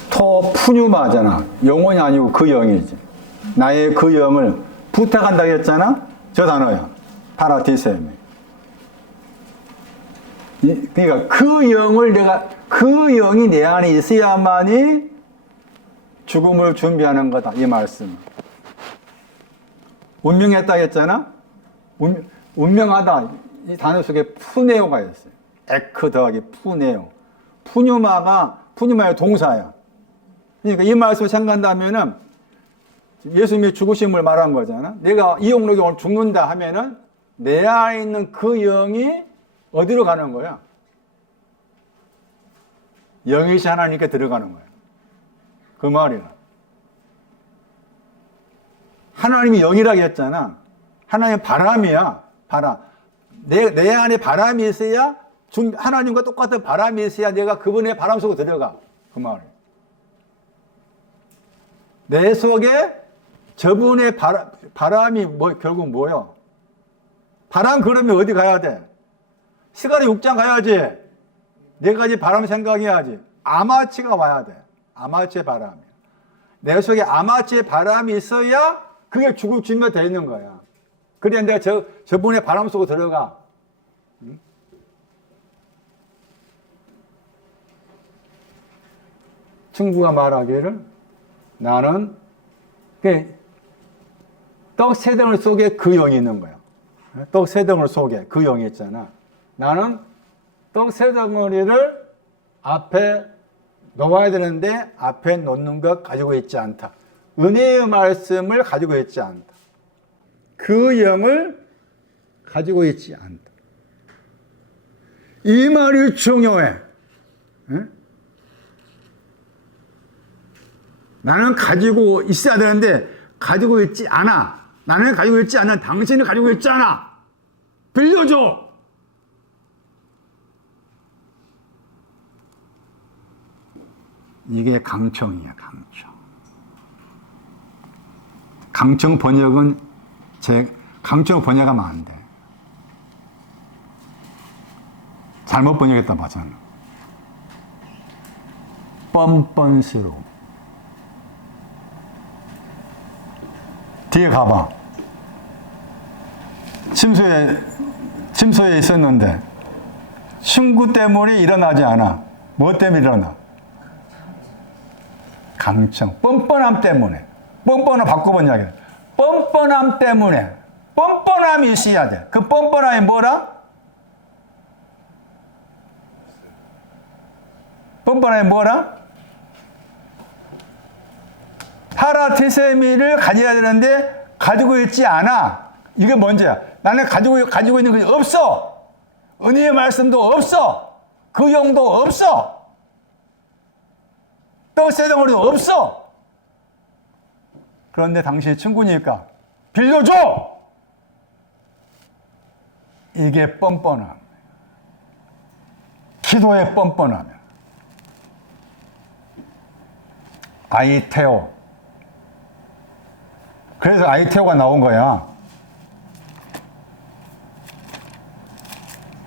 토 푸뉴마잖아. 영혼이 아니고 그 영이지. 나의 그 영을 부탁한다고 했잖아. 저 단어야. 파라디셈이. 그러니까 그 영을 그 영이 내 안에 있어야만이 죽음을 준비하는 거다. 이 말씀. 운명했다 했잖아. 운명하다. 이 단어 속에 푸네오가 있어요. 에크 더하기 푸네오. 푸뉴마의 동사야. 그러니까 이 말씀을 생각한다면은 예수님이 죽으심을 말한 거잖아. 내가 이 영역에 오늘 죽는다 하면은 내 안에 있는 그 영이 어디로 가는 거야? 영이신 하나님께 들어가는 거야. 그 말이야. 하나님이 영이라고 했잖아. 하나님은 바람이야. 바람. 내 안에 바람이 있어야 하나님과 똑같은 바람이 있어야 내가 그분의 바람 속으로 들어가. 그 말이야. 내 속에 저분의 바람이 결국 뭐야? 바람 그러면 어디 가야 돼? 시간에 6장 가야지. 네 가지 바람 생각해야지. 아마치가 와야 돼. 아마치의 바람이. 내 속에 아마치의 바람이 있어야 그게 죽을 준비가 되어 있는 거야. 그래 내가 저분의 바람 속으로 들어가. 친구가 말하기를 나는 떡 세 덩어리 속에 그 영이 있는 거야. 떡 세 덩어리 속에 그 영이 있잖아. 나는 떡 세 덩어리를 앞에 놓아야 되는데 앞에 놓는 것 가지고 있지 않다. 은혜의 말씀을 가지고 있지 않다. 그 영을 가지고 있지 않다. 이 말이 중요해. 응? 나는 가지고 있어야 되는데 가지고 있지 않아. 나는 가지고 있지 않아. 당신이 가지고 있지 않아. 빌려줘. 이게 강청이야, 강청. 강청 번역은 강청 번역하면 안 돼. 잘못 번역했다 봐잖아. 뻔뻔스러움. 뒤에 가봐. 침소에 있었는데 친구 때문에 일어나지 않아. 뭐 때문에 일어나? 강청. 뻔뻔함 때문에. 뻔뻔함 바꿔보냐. 뻔뻔함 때문에. 뻔뻔함이 있어야 돼. 그 뻔뻔함이 뭐라? 뻔뻔함이 뭐라? 파라티세미를 가져야 되는데 가지고 있지 않아. 이게 뭔지야? 나는 가지고 있는 것이 없어. 은혜의 말씀도 없어. 그 영도 없어. 떡 세 덩어리도 없어. 그런데 당신이 친구니까 빌려줘. 이게 뻔뻔함. 기도의 뻔뻔함. 아이테오. 그래서 아이테오가 나온 거야.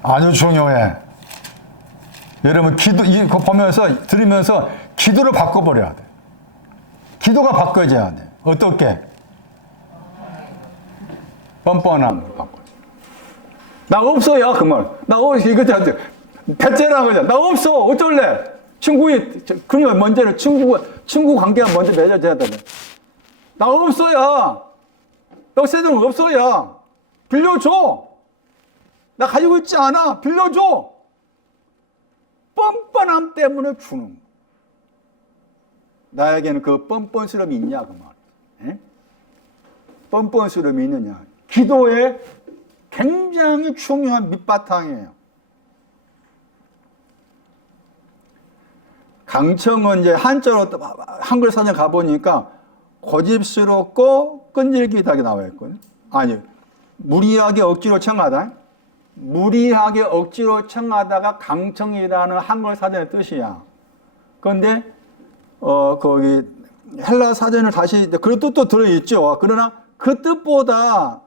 아주 중요해. 여러분, 이거 보면서, 들으면서 기도를 바꿔버려야 돼. 기도가 바꿔져야 돼. 어떻게? 뻔뻔함으로 바꿔. 나 없어요, 그 말. 이거 대체라는 거잖아. 나 없어. 어쩔래? 그러니까 먼저는 친구 관계가 먼저 맺어져야 돼. 나 없어야. 너 세금 없어야. 빌려줘. 나 가지고 있지 않아. 빌려줘. 뻔뻔함 때문에 주는 거. 나에게는 그 뻔뻔스러움이 있냐 그 말. 에? 뻔뻔스러움이 있느냐. 기도의 굉장히 중요한 밑바탕이에요. 강청은 이제 한글 사전 가보니까 고집스럽고 끈질기다게 나와 있거든요. 아니, 무리하게 억지로 청하다. 무리하게 억지로 청하다가 강청이라는 한글 사전의 뜻이야. 그런데 거기 헬라 사전을 다시 그 뜻도 들어있죠. 그러나 그 뜻보다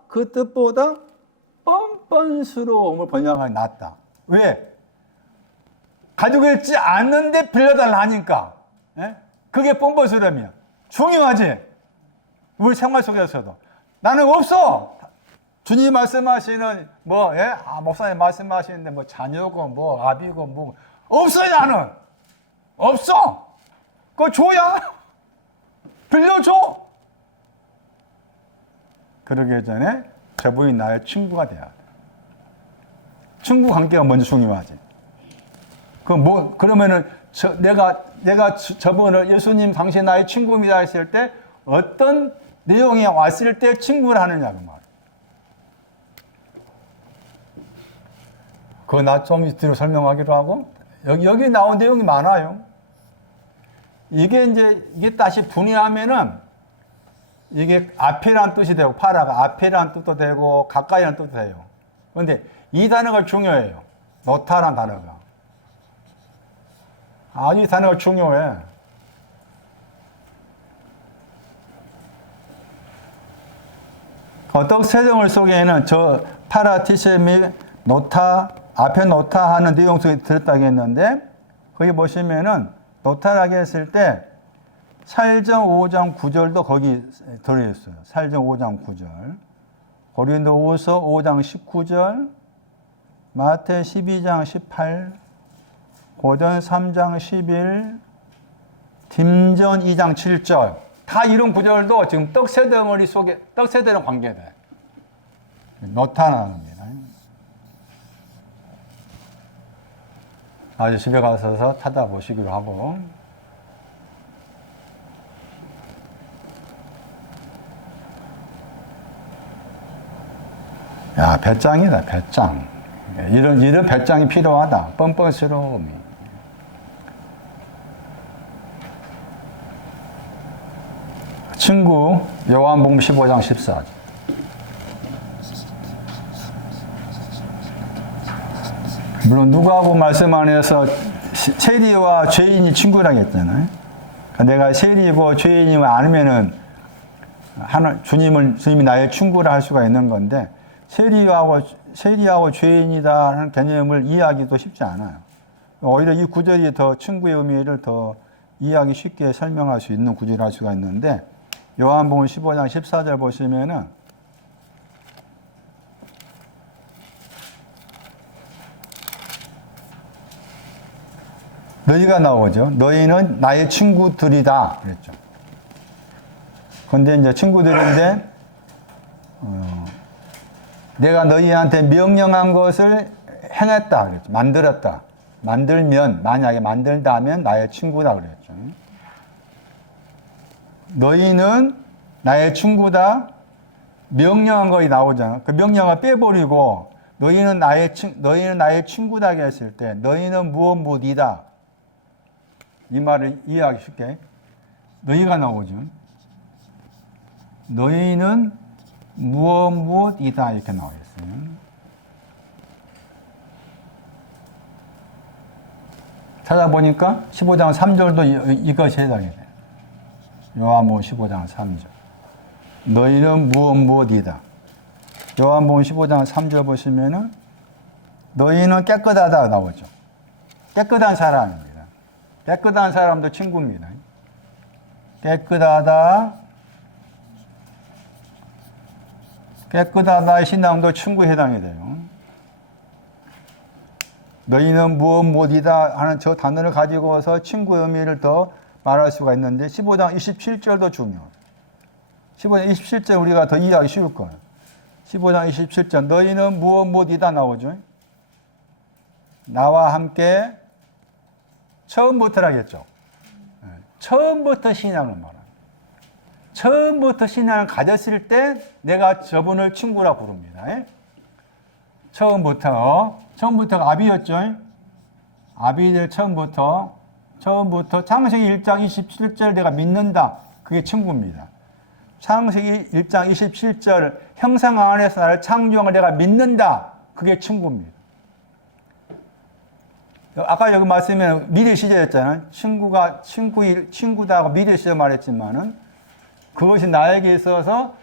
뻔뻔스러움을 번역하기 낫다. 왜? 가지고 있지 않는데 빌려달라 하니까. 예? 그게 뻔뻔스러움이야. 중요하지? 우리 생활 속에서도. 나는 없어! 주님이 말씀하시는, 목사님 말씀하시는데, 자녀고, 아비고, 없어요, 나는! 없어! 그거 줘야! 빌려줘! 그러기 전에 저분이 나의 친구가 돼야 돼. 친구 관계가 먼저 중요하지. 그러면은, 내가 저분을 예수님 당신 나의 친구입니다 했을 때 어떤 내용이 왔을 때 친구를 하느냐 그 말. 그거 나 좀 뒤로 설명하기로 하고 여기 나온 내용이 많아요. 이게 다시 분해하면은 이게 앞이라는 뜻이 되고 파라가 앞이라는 뜻도 되고 가까이라는 뜻도 돼요. 그런데 이 단어가 중요해요. 노타라는 단어가. 아주 이 단어가 중요해. 떡 세 덩어리 속에는 저 파라티셈이 노타, 앞에 노타 하는 내용 속에 들었다고 했는데, 거기 보시면은 노타라고 했을 때 4장 5장 9절도 거기 들어있어요. 4장 5장 9절. 고린도후서 5장 19절, 마태 12장 18, 고전 3장 11, 딤전 2장 7절. 다 이런 구절도 지금 떡새덩어리 속에, 떡새덩어리랑 관계돼. 나타납니다. 아주 집에 가셔서 찾아보시기로 하고. 야, 배짱이다, 배짱. 이런 배짱이 필요하다. 뻔뻔스러움이. 친구, 요한복음 15장 14절. 물론 누구하고 말씀 안에서 세리와 죄인이 친구라고 했잖아요. 내가 세리고 죄인이고 아니면은 주님이 나의 친구라 할 수가 있는 건데, 세리하고 죄인이다 하는 개념을 이해하기도 쉽지 않아요. 오히려 이 구절이 더 친구의 의미를 더 이해하기 쉽게 설명할 수 있는 구절을 할 수가 있는데, 요한복음 15장 14절 보시면은 너희가 나오죠. 너희는 나의 친구들이다 그랬죠. 근데 이제 친구들인데 내가 너희한테 명령한 것을 행했다 그랬죠. 만들었다. 만들면, 만약에 만들다면 나의 친구다 그랬죠. 너희는 나의 친구다. 명령한 것이 나오잖아. 그 명령을 빼버리고 너희는 나의 친구다 했을 때 너희는 무엇이다. 이 말을 이해하기 쉽게 너희가 나오죠. 너희는 무엇이다 이렇게 나오겠어요. 찾아보니까 15장 3절도 이것이 해당이 돼요. 요한복음 15장 3절. 너희는 무엇이다. 요한복음 15장 3절 보시면은 너희는 깨끗하다 나오죠. 깨끗한 사람입니다. 깨끗한 사람도 친구입니다. 깨끗하다의 신앙도 친구에 해당이 돼요. 너희는 무엇이다 하는 저 단어를 가지고서 친구의 의미를 더 말할 수가 있는데 15장 27절도 중요해요. 15장 27절 우리가 더 이해하기 쉬울 거예요. 15장 27절 너희는 무엇이다 나오죠. 나와 함께 처음부터라겠죠. 처음부터 신앙을 말합니다. 처음부터 신앙을 가졌을 때 내가 저분을 친구라 부릅니다. 처음부터가 아비였죠. 아비들 처음부터 창세기 1장 27절 내가 믿는다. 그게 친구입니다. 창세기 1장 27절 형상 안에서 나를 창조한 걸 내가 믿는다. 그게 친구입니다. 아까 여기 말씀에 미래 시제였잖아요. 친구다 하고 미래 시제 말했지만은 그것이 나에게 있어서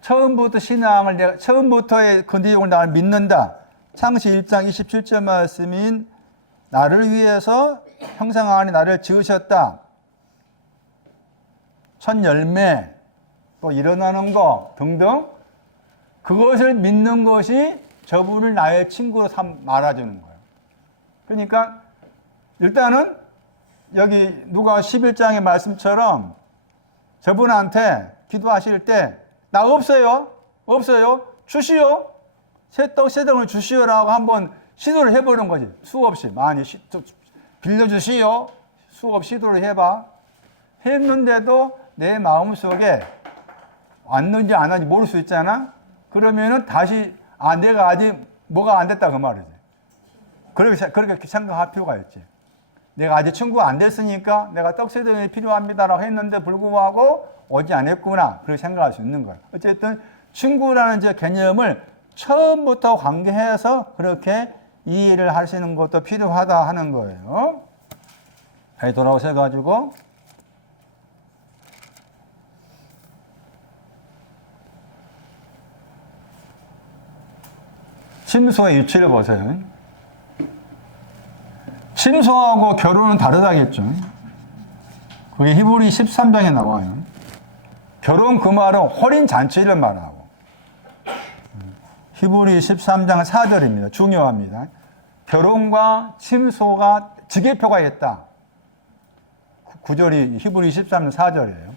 처음부터 처음부터의 그 내용을 나를 믿는다. 창세기 1장 27절 말씀인 나를 위해서 형상 안에 나를 지으셨다. 첫 열매, 또 일어나는 거 등등 그것을 믿는 것이 저분을 나의 친구로 말아주는 거예요. 그러니까 일단은 여기 누가 11장의 말씀처럼 저분한테 기도하실 때 나 없어요. 주시오. 새덩을 주시오라고 한번 시도를 해보는 거지. 수없이 많이 빌려주시오. 수없이 시도를 해봐. 했는데도 내 마음속에 왔는지 안 왔는지 모를 수 있잖아. 그러면은 다시 내가 아직 뭐가 안 됐다 그 말이지. 그렇게 생각할 필요가 있지. 내가 아직 친구가 안 됐으니까 내가 떡새덩이 필요합니다라고 했는데 불구하고 오지 않았구나. 그렇게 생각할 수 있는 거예요. 어쨌든 친구라는 저 개념을 처음부터 관계해서 그렇게 이해를 하시는 것도 필요하다 하는 거예요. 다시 돌아오셔가지고 침소의 위치를 보세요. 침소하고 결혼은 다르다겠죠. 그게 히브리 13장에 나와요. 결혼 그 말은 혼인 잔치를 말하고 히브리 13장 4절입니다. 중요합니다. 결혼과 침소가 지계표가 있다. 구절이 히브리 13장 4절이에요.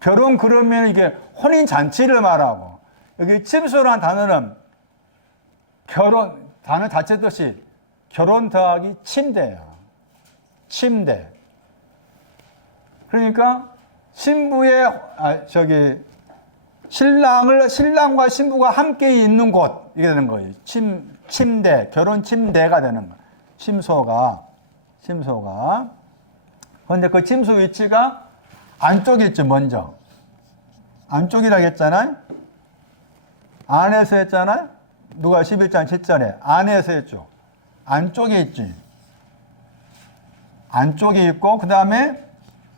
결혼 그러면 이게 혼인잔치를 말하고, 여기 침소라는 단어는 결혼, 단어 자체 뜻이 결혼 더하기 침대야. 침대. 그러니까 신부의, 신랑과 신부가 함께 있는 곳, 이게 되는 거예요. 침대, 결혼 침대가 되는 거예요. 침소가. 그런데 그 침소 위치가 안쪽에 있죠, 먼저. 안쪽이라고 했잖아요. 안에서 했잖아요. 누가 11장 7절에 안에서 했죠. 안쪽에 있지. 안쪽에 있고, 그 다음에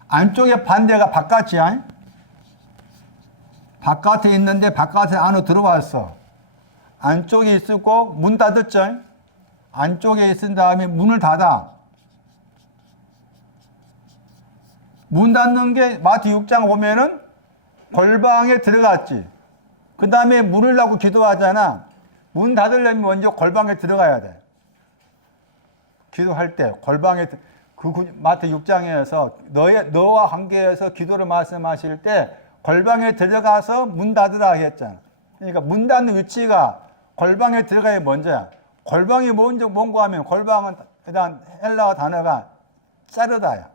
안쪽에 반대가 바깥이야. 바깥에 있는데 바깥에 안으로 들어왔어. 안쪽에 있고 문 닫았죠. 안쪽에 있은 다음에 문을 닫아. 문 닫는 게 마태 6장 보면은 골방에 들어갔지. 그 다음에 문을 닫고 기도하잖아. 문 닫으려면 먼저 골방에 들어가야 돼. 기도할 때 골방에 마태 6장에서 너와 관계에서 기도를 말씀하실 때 골방에 들어가서 문 닫으라 했잖아. 그러니까 문 닫는 위치가 골방에 들어가야 먼저야. 골방이 뭔가 하면 골방은 일단 헬라어 단어가 자르다야.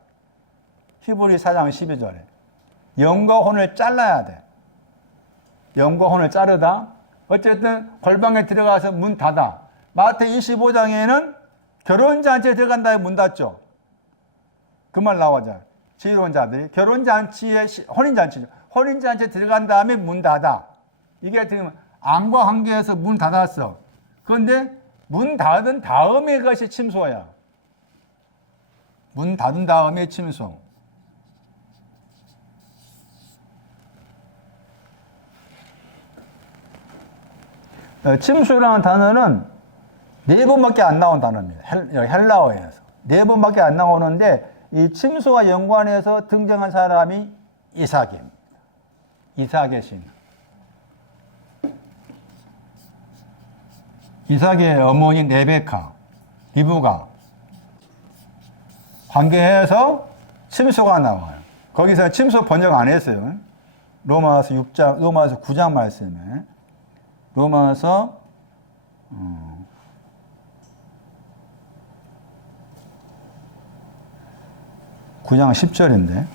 히브리 4장 12절에 영과 혼을 잘라야 돼. 영과 혼을 자르다. 어쨌든 골방에 들어가서 문 닫아. 마태 25장에는 결혼잔치에 들어간다에 문 닫죠. 그 말 나오잖아. 지혜로운 자들이 결혼잔치에 혼인잔치에 들어간 다음에 문 닫아. 이게 지금 안과 관계에서 문 닫았어. 그런데 문 닫은 다음에 그것이 침소야. 문 닫은 다음에 침소. 침소라는 단어는 4번밖에 안 나온 단어입니다. 헬라어에서 4번밖에 안 나오는데 이 침소와 연관해서 등장한 사람이 이삭입니다. 이삭의 신. 이삭의 어머니 레베카, 리브가 관계해서 침소가 나와요. 거기서 침소 번역 안 했어요. 로마서 9장 말씀에. 로마서 9장 10절인데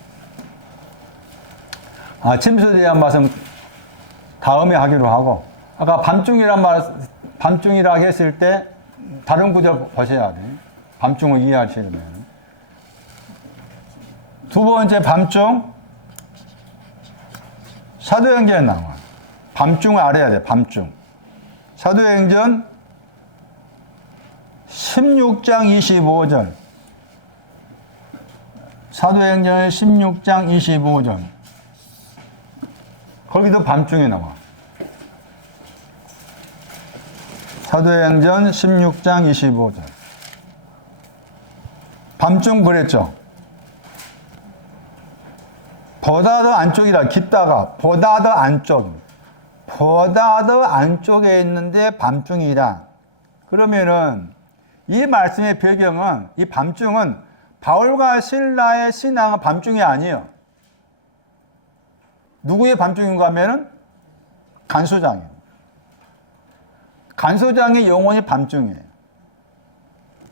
침소에 대한 말씀 다음에 하기로 하고, 아까 밤중이라고 했을 때 다른 구절 보셔야 돼. 밤중을 이해하시려면. 두 번째 밤중, 사도행전에 나와. 밤중을 알아야 돼. 밤중. 사도행전 16장 25절. 사도행전 16장 25절. 거기도 밤중에 나와. 사도행전 16장 25절. 밤중 그랬죠. 보다 더 안쪽이라, 깊다가 보다 더 안쪽. 보다 더 안쪽에 있는데 밤중이다. 그러면은 이 말씀의 배경은, 이 밤중은 바울과 실라의 신앙은 밤중이 아니에요. 누구의 밤중인가 하면은 간수장이에요. 간수장의 영혼이 밤중이에요.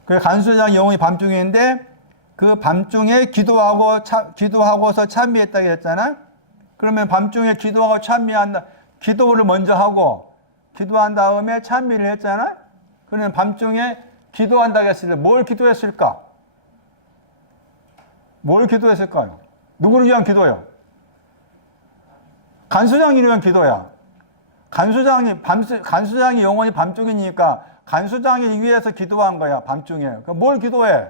그 간수장 영혼이 밤중인데 그 밤중에 기도하고서 찬미했다고 했잖아. 그러면 밤중에 기도하고 찬미한다. 기도를 먼저 하고 기도한 다음에 찬미를 했잖아. 그러면 밤중에 기도한다고 했을 때 뭘 기도했을까? 뭘 기도했을까요? 누구를 위한 기도요? 간수장이 위한 기도야. 간수장이 영원히 밤중이니까 간수장이 위해서 기도한 거야, 밤중에. 그럼 뭘 기도해?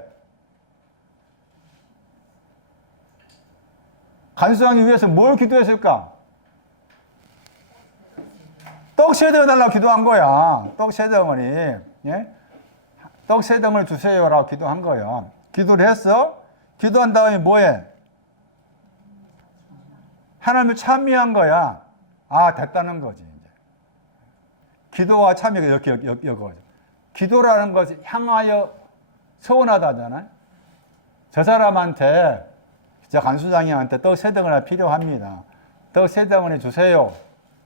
간수장이 위해서 뭘 기도했을까? 떡 3덩을 달라고 기도한 거야. 떡 3덩어리. 예? 떡 3덩을 주세요라고 기도한 거야. 기도를 했어? 기도한 다음에 뭐해? 하나님을 찬미한 거야. 됐다는 거지. 이제. 기도와 참여가 여기거든요. 기도라는 것이 향하여 서운하다잖아요. 저 사람한테, 저 간수장님한테 떡 3덩어리 필요합니다. 떡 3덩어리 주세요.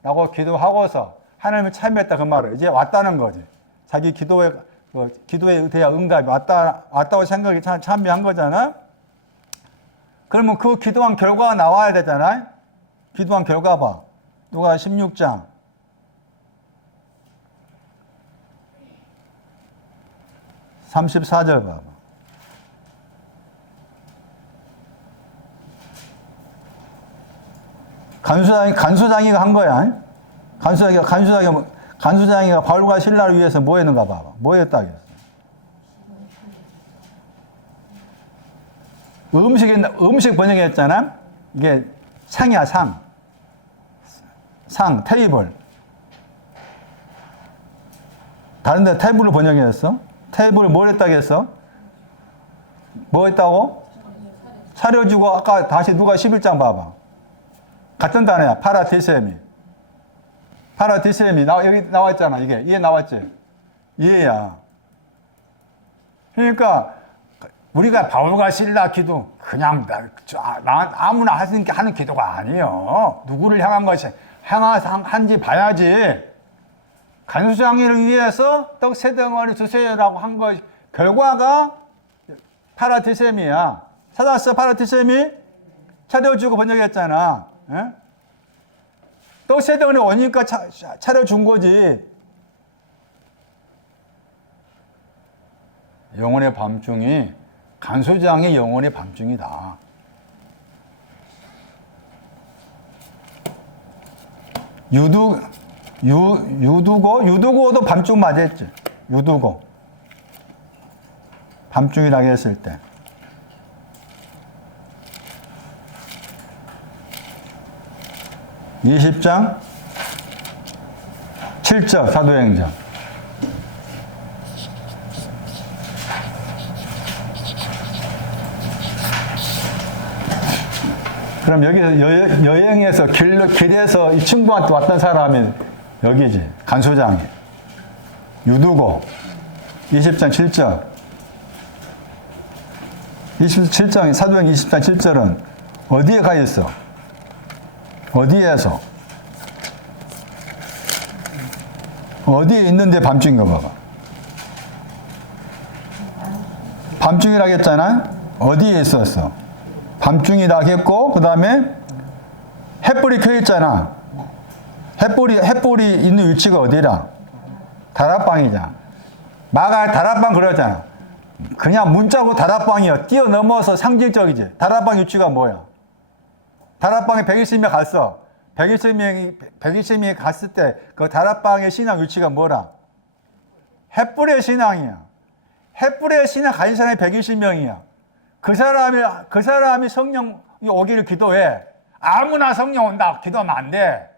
라고 기도하고서 하나님을 참여했다 그 말을 이제 왔다는 거지. 자기 기도에 대한 응답이 왔다고 생각이 참여한 거잖아. 그러면 그 기도한 결과가 나와야 되잖아요. 기도한 결과 봐. 누가 16장. 34절 봐봐. 간수장이가 한 거야. 간수장이가 바울과 실라를 위해서 뭐 했는가 봐봐. 뭐 했다 했어. 음식 번역했잖아. 이게 상이야, 상, 테이블. 다른 데 테이블을 번역했어. 테이블을 뭘 했다고 했어? 뭐 했다고? 차려주고, 아까 다시 누가 11장 봐봐. 같은 단어야. 파라디셈이. 여기 나왔잖아. 이게 나왔지. 이해야. 그러니까 우리가 바울과 실라 기도 그냥 아무나 하는 기도가 아니에요. 누구를 향한 것이 향한지 봐야지. 간수장이를 위해서 떡 3덩어리 주세요라고 한 것 결과가 파라디셈이야. 찾았어? 파라디셈이 차려주고 번역했잖아. 예? 떡 3덩어리 오니까 차려준 거지. 영혼의 밤중이 간수장의 영혼의 밤중이다. 유두고도 밤중 맞았지. 유두고 밤중이라고 했을 때 20장 7절 사도행전. 그럼 여기서 여행에서 길에서 이 친구한테 왔던 사람이 여기지. 간수장이. 유두고. 20장 7절. 27장, 사도행 20장 7절은 어디에 가 있어? 어디에서? 어디에 있는데 밤중인가 봐봐. 밤중이라고 했잖아? 어디에 있었어? 밤중이라고 했고, 그 다음에 햇불이 켜 있잖아. 햇불이 있는 위치가 어디라? 다락방이잖아. 마가 다락방 그러잖아. 그냥 문자고 다락방이야. 뛰어넘어서 상징적이지. 다락방 위치가 뭐야? 다락방에 120명 갔어. 120명이 갔을 때 그 다락방의 신앙 위치가 뭐라? 햇불의 신앙이야. 햇불의 신앙 가진 사람이 120명이야. 그 사람이 성령 오기를 기도해. 아무나 성령 온다. 기도하면 안 돼.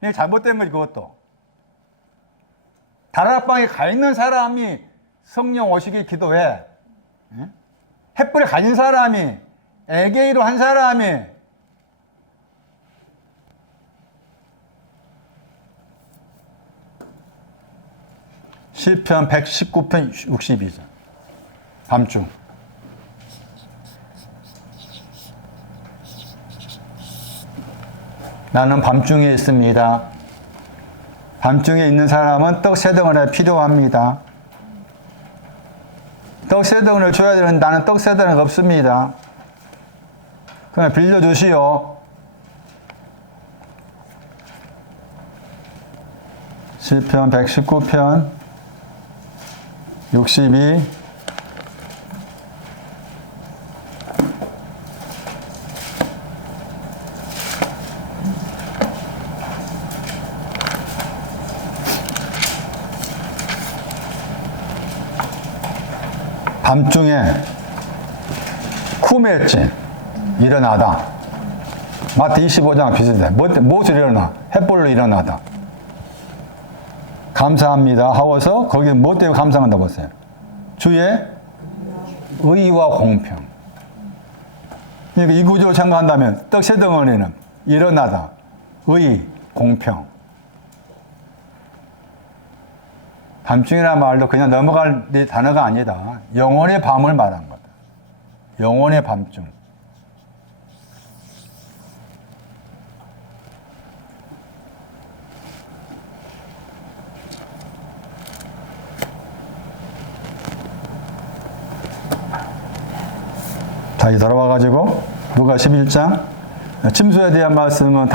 이게 잘못된 거지, 그것도. 다락방에 가 있는 사람이 성령 오시길 기도해. 햇불에 가진 사람이, 에게이로 한 사람이, 시편 119편 62절. 밤중. 나는 밤중에 있습니다. 밤중에 있는 사람은 떡 3덩어리 필요합니다. 떡 3덩어리를 줘야 되는데 나는 떡 3덩어리가 없습니다. 그냥 빌려주시오. 시편 119편 62 밤중에 쿠메했지. 일어나다. 마태 25장 비슷해. 무엇을 일어나? 햇불로 일어나다. 감사합니다 하고서 거기에 뭐 때문에 감사한다 보세요. 주의 의와 공평. 그러니까 이 구조를 생각한다면 떡 3덩어리는 일어나다, 의, 공평. 밤중이라는 말도 그냥 넘어갈 단어가 아니다. 영혼의 밤을 말한 거다. 영혼의 밤중. 다시 돌아와가지고 누가 11장 침소에 대한 말씀은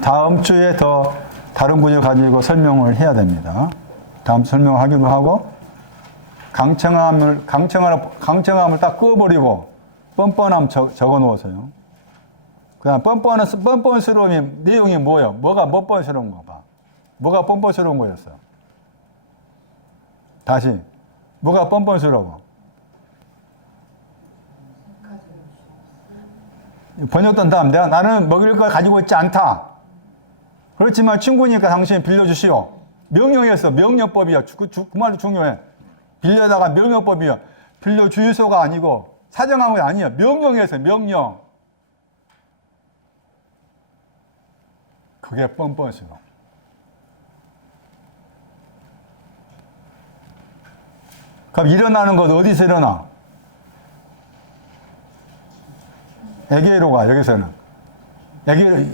다음 주에 더 다른 구절 가지고 설명을 해야 됩니다. 다음 설명하기로 하고 강청함을 딱 끄어버리고 뻔뻔함 적어 놓으세요. 그냥 뻔뻔스러움이 내용이 뭐예요? 뭐가 뻔뻔스러운 거 봐. 뭐가 뻔뻔스러운 거였어? 다시 뭐가 뻔뻔스러워? 번역된 다음 나는 먹을 걸 가지고 있지 않다. 그렇지만 친구니까 당신이 빌려주시오. 명령이었어. 명령법이야. 그 말도 중요해. 빌려다가 명령법이야. 빌려주유소가 아니고 사정한 게 아니야. 명령이었어. 명령. 그게 뻔뻔스러워. 그럼 일어나는 것 어디서 일어나? 에게로 가, 여기서는.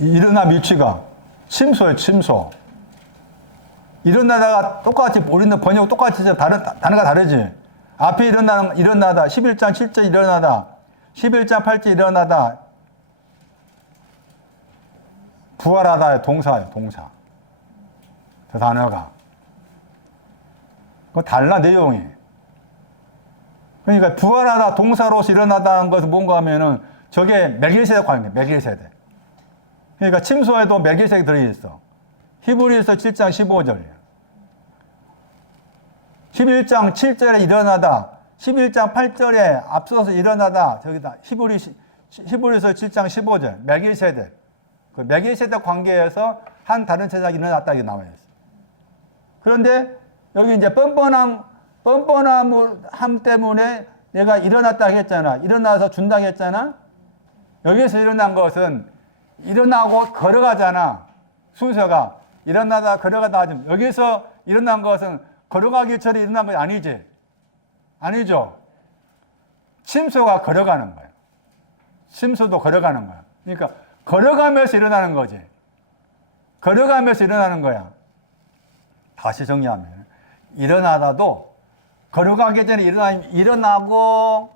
일어나 위치가 침소예요, 침소. 일어나다가 똑같이, 우리는 번역 똑같이 단어가 다르지. 앞에 일어나다, 11장 7절 일어나다, 11장 8절 일어나다, 부활하다의 동사예요, 동사. 저 단어가. 그거 달라, 내용이. 그러니까 부활하다, 동사로서 일어나다는 것은 뭔가 하면은 저게 멜기세덱 관계, 멜기세덱. 그러니까 침소에도 멜기세덱이 들어있어. 히브리서 7장 15절이에요. 11장 7절에 일어나다, 11장 8절에 앞서서 일어나다, 저기다, 히브리서 7장 15절, 멜기세덱. 그 멜기세덱 관계에서 한 다른 제사장이 일어났다, 이게 나와 있어. 그런데 여기 이제 뻔뻔함 때문에 내가 일어났다 했잖아. 일어나서 준다 했잖아. 여기서 일어난 것은 일어나고 걸어가잖아. 순서가 일어나다 걸어가다 하지만 여기서 일어난 것은 걸어가기 전에 일어난 건 아니지. 아니죠. 침소가 걸어가는 거야. 침소도 걸어가는 거야. 그러니까 걸어가면서 일어나는 거지. 걸어가면서 일어나는 거야. 다시 정리하면 일어나다도 걸어가기 전에 일어나고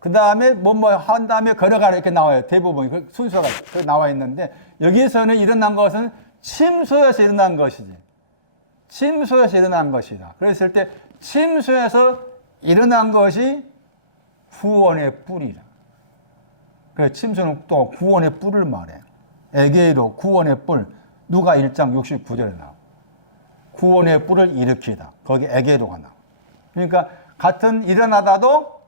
그 다음에 뭐 한 다음에 걸어가라 이렇게 나와요. 대부분 그 순서가 나와 있는데 여기서는 일어난 것은 침소에서 일어난 것이지. 침소에서 일어난 것이다. 그랬을 때 침소에서 일어난 것이 구원의 뿔이다. 그래서 침소는 또 구원의 뿔을 말해. 에게이로 구원의 뿔. 누가 1장 69절에 나와. 구원의 뿔을 일으키다. 거기 에게로가 나와. 그러니까 같은 일어나다도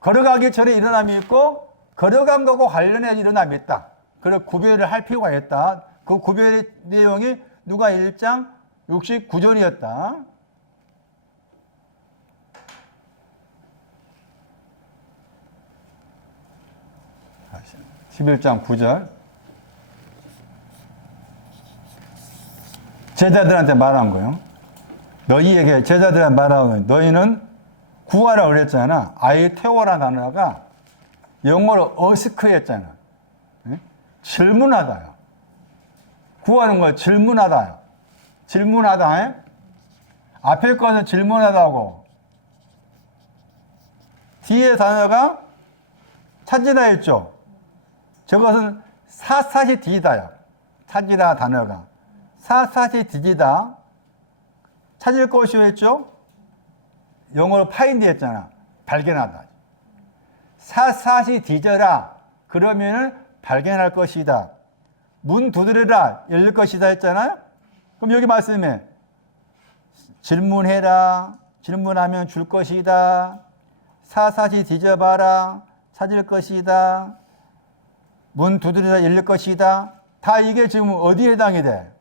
걸어가기 전에 일어남이 있고 걸어간 거고 관련해 일어남이 있다. 그래서 구별을 할 필요가 있다. 그 구별의 내용이 누가 1장 69절이었다. 다시 11장 9절. 제자들한테 말한 거예요. 너희에게 제자들한테 말한 거예요. 너희는 구하라 그랬잖아. 아이테오라는 단어가 영어로 어스크였잖아. 질문하다요. 구하는 거 질문하다요. 질문하다. 앞에 것은 질문하다고. 뒤에 단어가 찾으라 했죠. 저것은 사사시 뒤다요. 찾으라 단어가. 사사시 뒤지다. 찾을 것이요 했죠. 영어로 find 했잖아. 발견하다. 사사시 뒤져라. 그러면은 발견할 것이다. 문 두드려라. 열릴 것이다 했잖아요. 그럼 여기 말씀에 질문해라. 질문하면 줄 것이다. 사사시 뒤져봐라. 찾을 것이다. 문 두드려라. 열릴 것이다. 다 이게 지금 어디에 해당이 돼?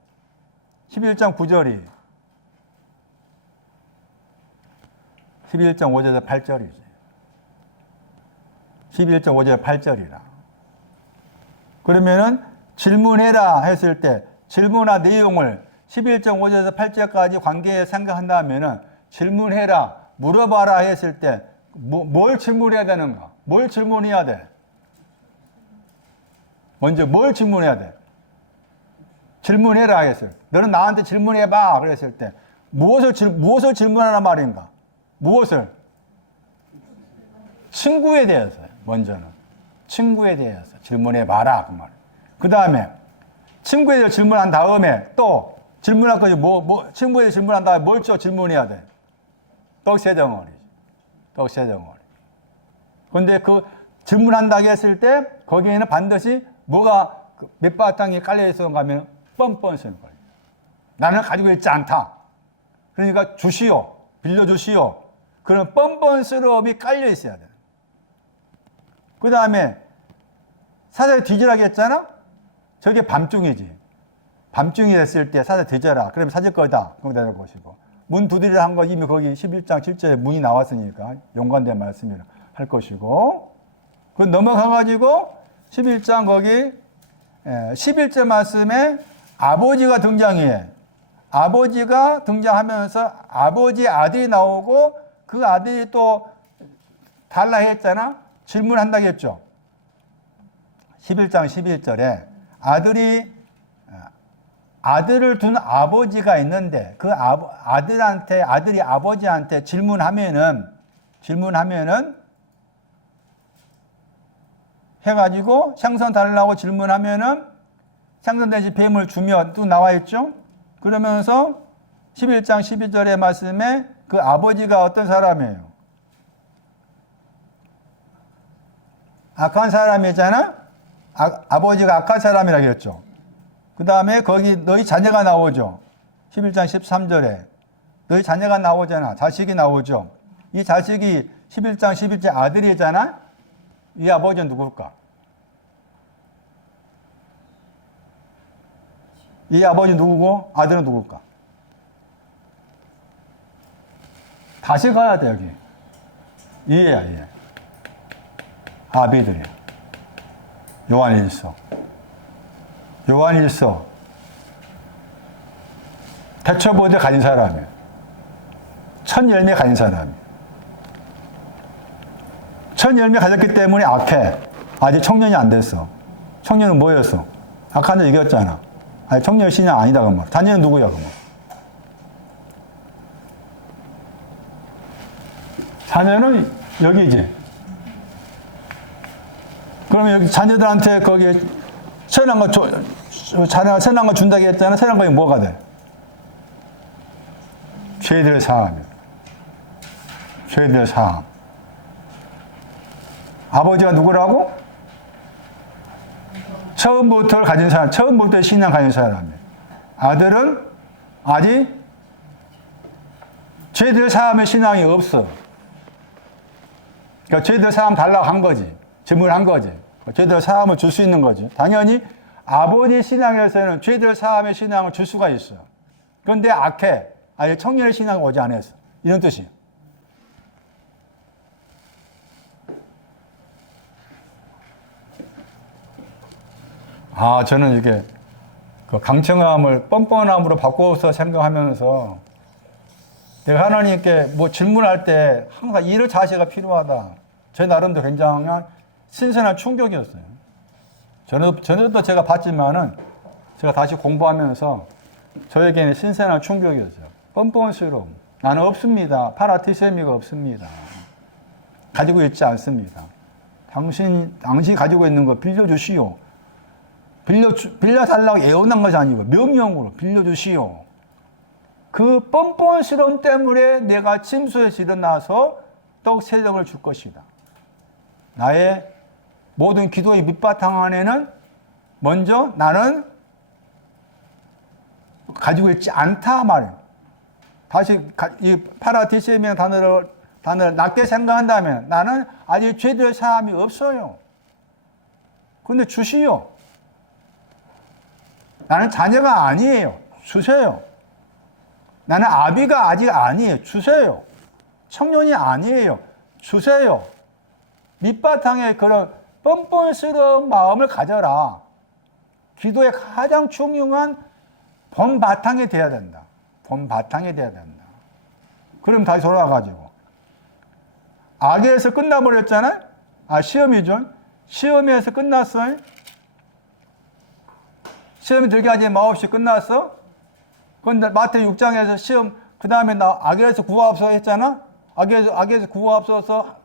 11장 9절이. 11장 5절에서 8절이지. 11장 5절에서 8절이라. 그러면은 질문해라 했을 때 질문한 내용을 11장 5절에서 8절까지 관계 생각한다면은 질문해라, 물어봐라 했을 때 뭘 질문해야 되는가? 뭘 질문해야 돼? 먼저 뭘 질문해야 돼? 질문해라 했을 때. 너는 나한테 질문해봐 그랬을 때 무엇을 질문하란 말인가? 무엇을? 친구에 대해서요. 먼저는 친구에 대해서 질문해봐라 그 말. 그 다음에 친구에 대해서 질문한 다음에 또 질문할 거지 친구에 대해서 질문한 다음에 뭘 또 질문해야 돼? 떡새덩어리지. 떡새덩어리. 근데 그 질문한다고 했을 때 거기에는 반드시 뭐가 밑바탕에 깔려 있었는가 하면 뻔뻔스러운 거예요. 나는 가지고 있지 않다. 그러니까 주시오. 빌려주시오. 그런 뻔뻔스러움이 깔려 있어야 돼요. 그 다음에 사자에 뒤지라고 했잖아? 저게 밤중이지. 밤중이 됐을 때 사자 뒤져라. 그러면 찾을 거다. 거기다 보시고. 문 두드리라 한 거 이미 거기 11장 7절에 문이 나왔으니까 연관된 말씀을 할 것이고. 그 넘어가가지고 11장 거기 11절 말씀에 아버지가 등장해. 아버지가 등장하면서 아버지 아들이 나오고 그 아들이 또 달라 했잖아. 질문한다고 했죠. 11장 11절에 아들을 둔 아버지가 있는데 그 아들이 아버지한테 질문하면은 해가지고 생선 달라고 질문하면은 생선 대신 뱀을 주면 또 나와 있죠. 그러면서 11장 12절의 말씀에 그 아버지가 어떤 사람이에요? 악한 사람이잖아? 아버지가 악한 사람이라고 했죠. 그 다음에 거기 너희 자녀가 나오죠. 11장 13절에. 너희 자녀가 나오잖아. 자식이 나오죠. 이 자식이 11장 11절 아들이잖아? 이 아버지는 누굴까? 이 아버지 누구고 아들은 누굴까? 다시 가야 돼 여기. 이해야 이해. 아비들이야. 요한일서. 대처보대 가진 사람이에요. 첫 열매 가진 사람이에요. 첫 열매 가졌기 때문에 악해. 아직 청년이 안 됐어. 청년은 뭐였어? 악한 자 이겼잖아. 아니, 청년 신앙 아니다, 그 말. 자녀는 누구야, 그 말. 자녀는 여기지. 그러면 여기 자녀들한테 거기에 선한 거, 자녀가 선한 거 준다고 했잖아. 선한 거에 뭐가 돼? 죄들 사함이야. 죄들 사함. 아버지가 누구라고? 처음부터 가진 사람, 처음부터 신앙 가진 사람이에요. 아들은 아직 죄들 사함의 신앙이 없어. 그러니까 죄들 사함 달라고 한 거지. 질문한 거지. 죄들 사함을 줄 수 있는 거지. 당연히 아버지 신앙에서는 죄들 사함의 신앙을 줄 수가 있어. 그런데 악해. 아직 청년의 신앙이 오지 않았어. 이런 뜻이에요. 저는 이게 그 강청함을 뻔뻔함으로 바꿔서 생각하면서 내가 하나님께 뭐 질문할 때 항상 이런 자세가 필요하다. 제 나름대로 굉장한 신선한 충격이었어요. 전에도 제가 봤지만은 제가 다시 공부하면서 저에게는 신선한 충격이었어요. 뻔뻔스러움. 나는 없습니다. 파라티세미가 없습니다. 가지고 있지 않습니다. 당신이 가지고 있는 거 빌려주시오. 빌려달라고 애원한 것이 아니고 명령으로 빌려주시오. 그 뻔뻔스러움 때문에 내가 침소에서 일어나서 떡세정을 줄 것이다. 나의 모든 기도의 밑바탕 안에는 먼저 나는 가지고 있지 않다 말이에요. 다시 이 파라디셈이라는 단어를 낮게 생각한다면 나는 아직 죄될 사람이 없어요. 그런데 주시오. 나는 자녀가 아니에요. 주세요. 나는 아비가 아직 아니에요. 주세요. 청년이 아니에요. 주세요. 밑바탕에 그런 뻔뻔스러운 마음을 가져라. 기도의 가장 중요한 본 바탕이 돼야 된다. 본 바탕이 돼야 된다. 그럼 다시 돌아와가지고 악에서 끝나버렸잖아요. 시험이죠. 시험에서 끝났어요. 시험이 들게 하지 마옵시 끝났어. 근데 마태 6장에서 시험 그 다음에 나 악에서 구하옵소서 했잖아. 악에서 구하옵소서.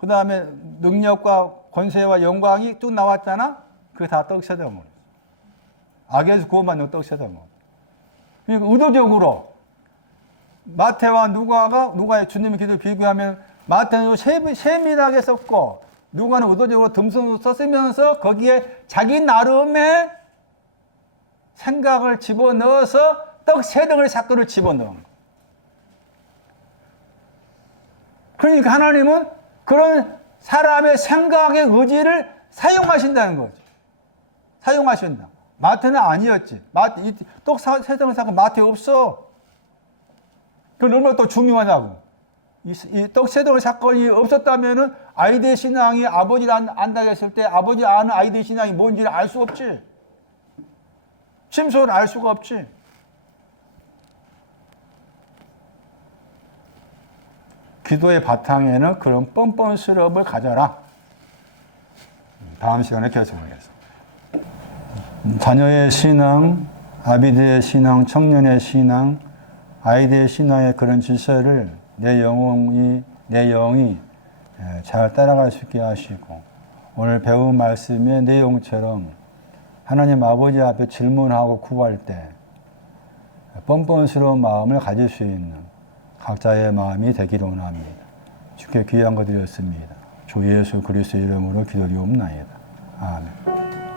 그 다음에 능력과 권세와 영광이 쭉 나왔잖아. 그게 다 떡새덤으로. 악에서 구원받는 떡새덤으로. 그러니까 의도적으로 마태와 누가의 주님의 기도를 비교하면 마태는 세밀하게 썼고 누가는 의도적으로 듬성도 썼으면서 거기에 자기 나름의 생각을 집어넣어서 떡 세 덩어리 사건을 집어넣은 거예요. 그러니까 하나님은 그런 사람의 생각의 의지를 사용하신다는 거죠. 사용하신다. 마태는 아니었지. 떡 세 덩어리 사건 마태에 없어. 그건 얼마나 또 중요하냐고. 이 떡 세 덩어리 사건이 없었다면은 아이들의 신앙이 아버지를 안다 했을 때 아버지 아는 아이들의 신앙이 뭔지를 알 수 없지. 심소를 알 수가 없지. 기도의 바탕에는 그런 뻔뻔스러움을 가져라. 다음 시간에 계속하겠습니다. 자녀의 신앙, 아비들의 신앙, 청년의 신앙, 아이들의 신앙의 그런 질서를 내 영이 잘 따라갈 수 있게 하시고 오늘 배운 말씀의 내용처럼 하나님 아버지 앞에 질문하고 구할 때 뻔뻔스러운 마음을 가질 수 있는 각자의 마음이 되기를 원합니다. 주께 귀한 거 드렸습니다. 주 예수 그리스도의 이름으로 기도리옵나이다. 아멘.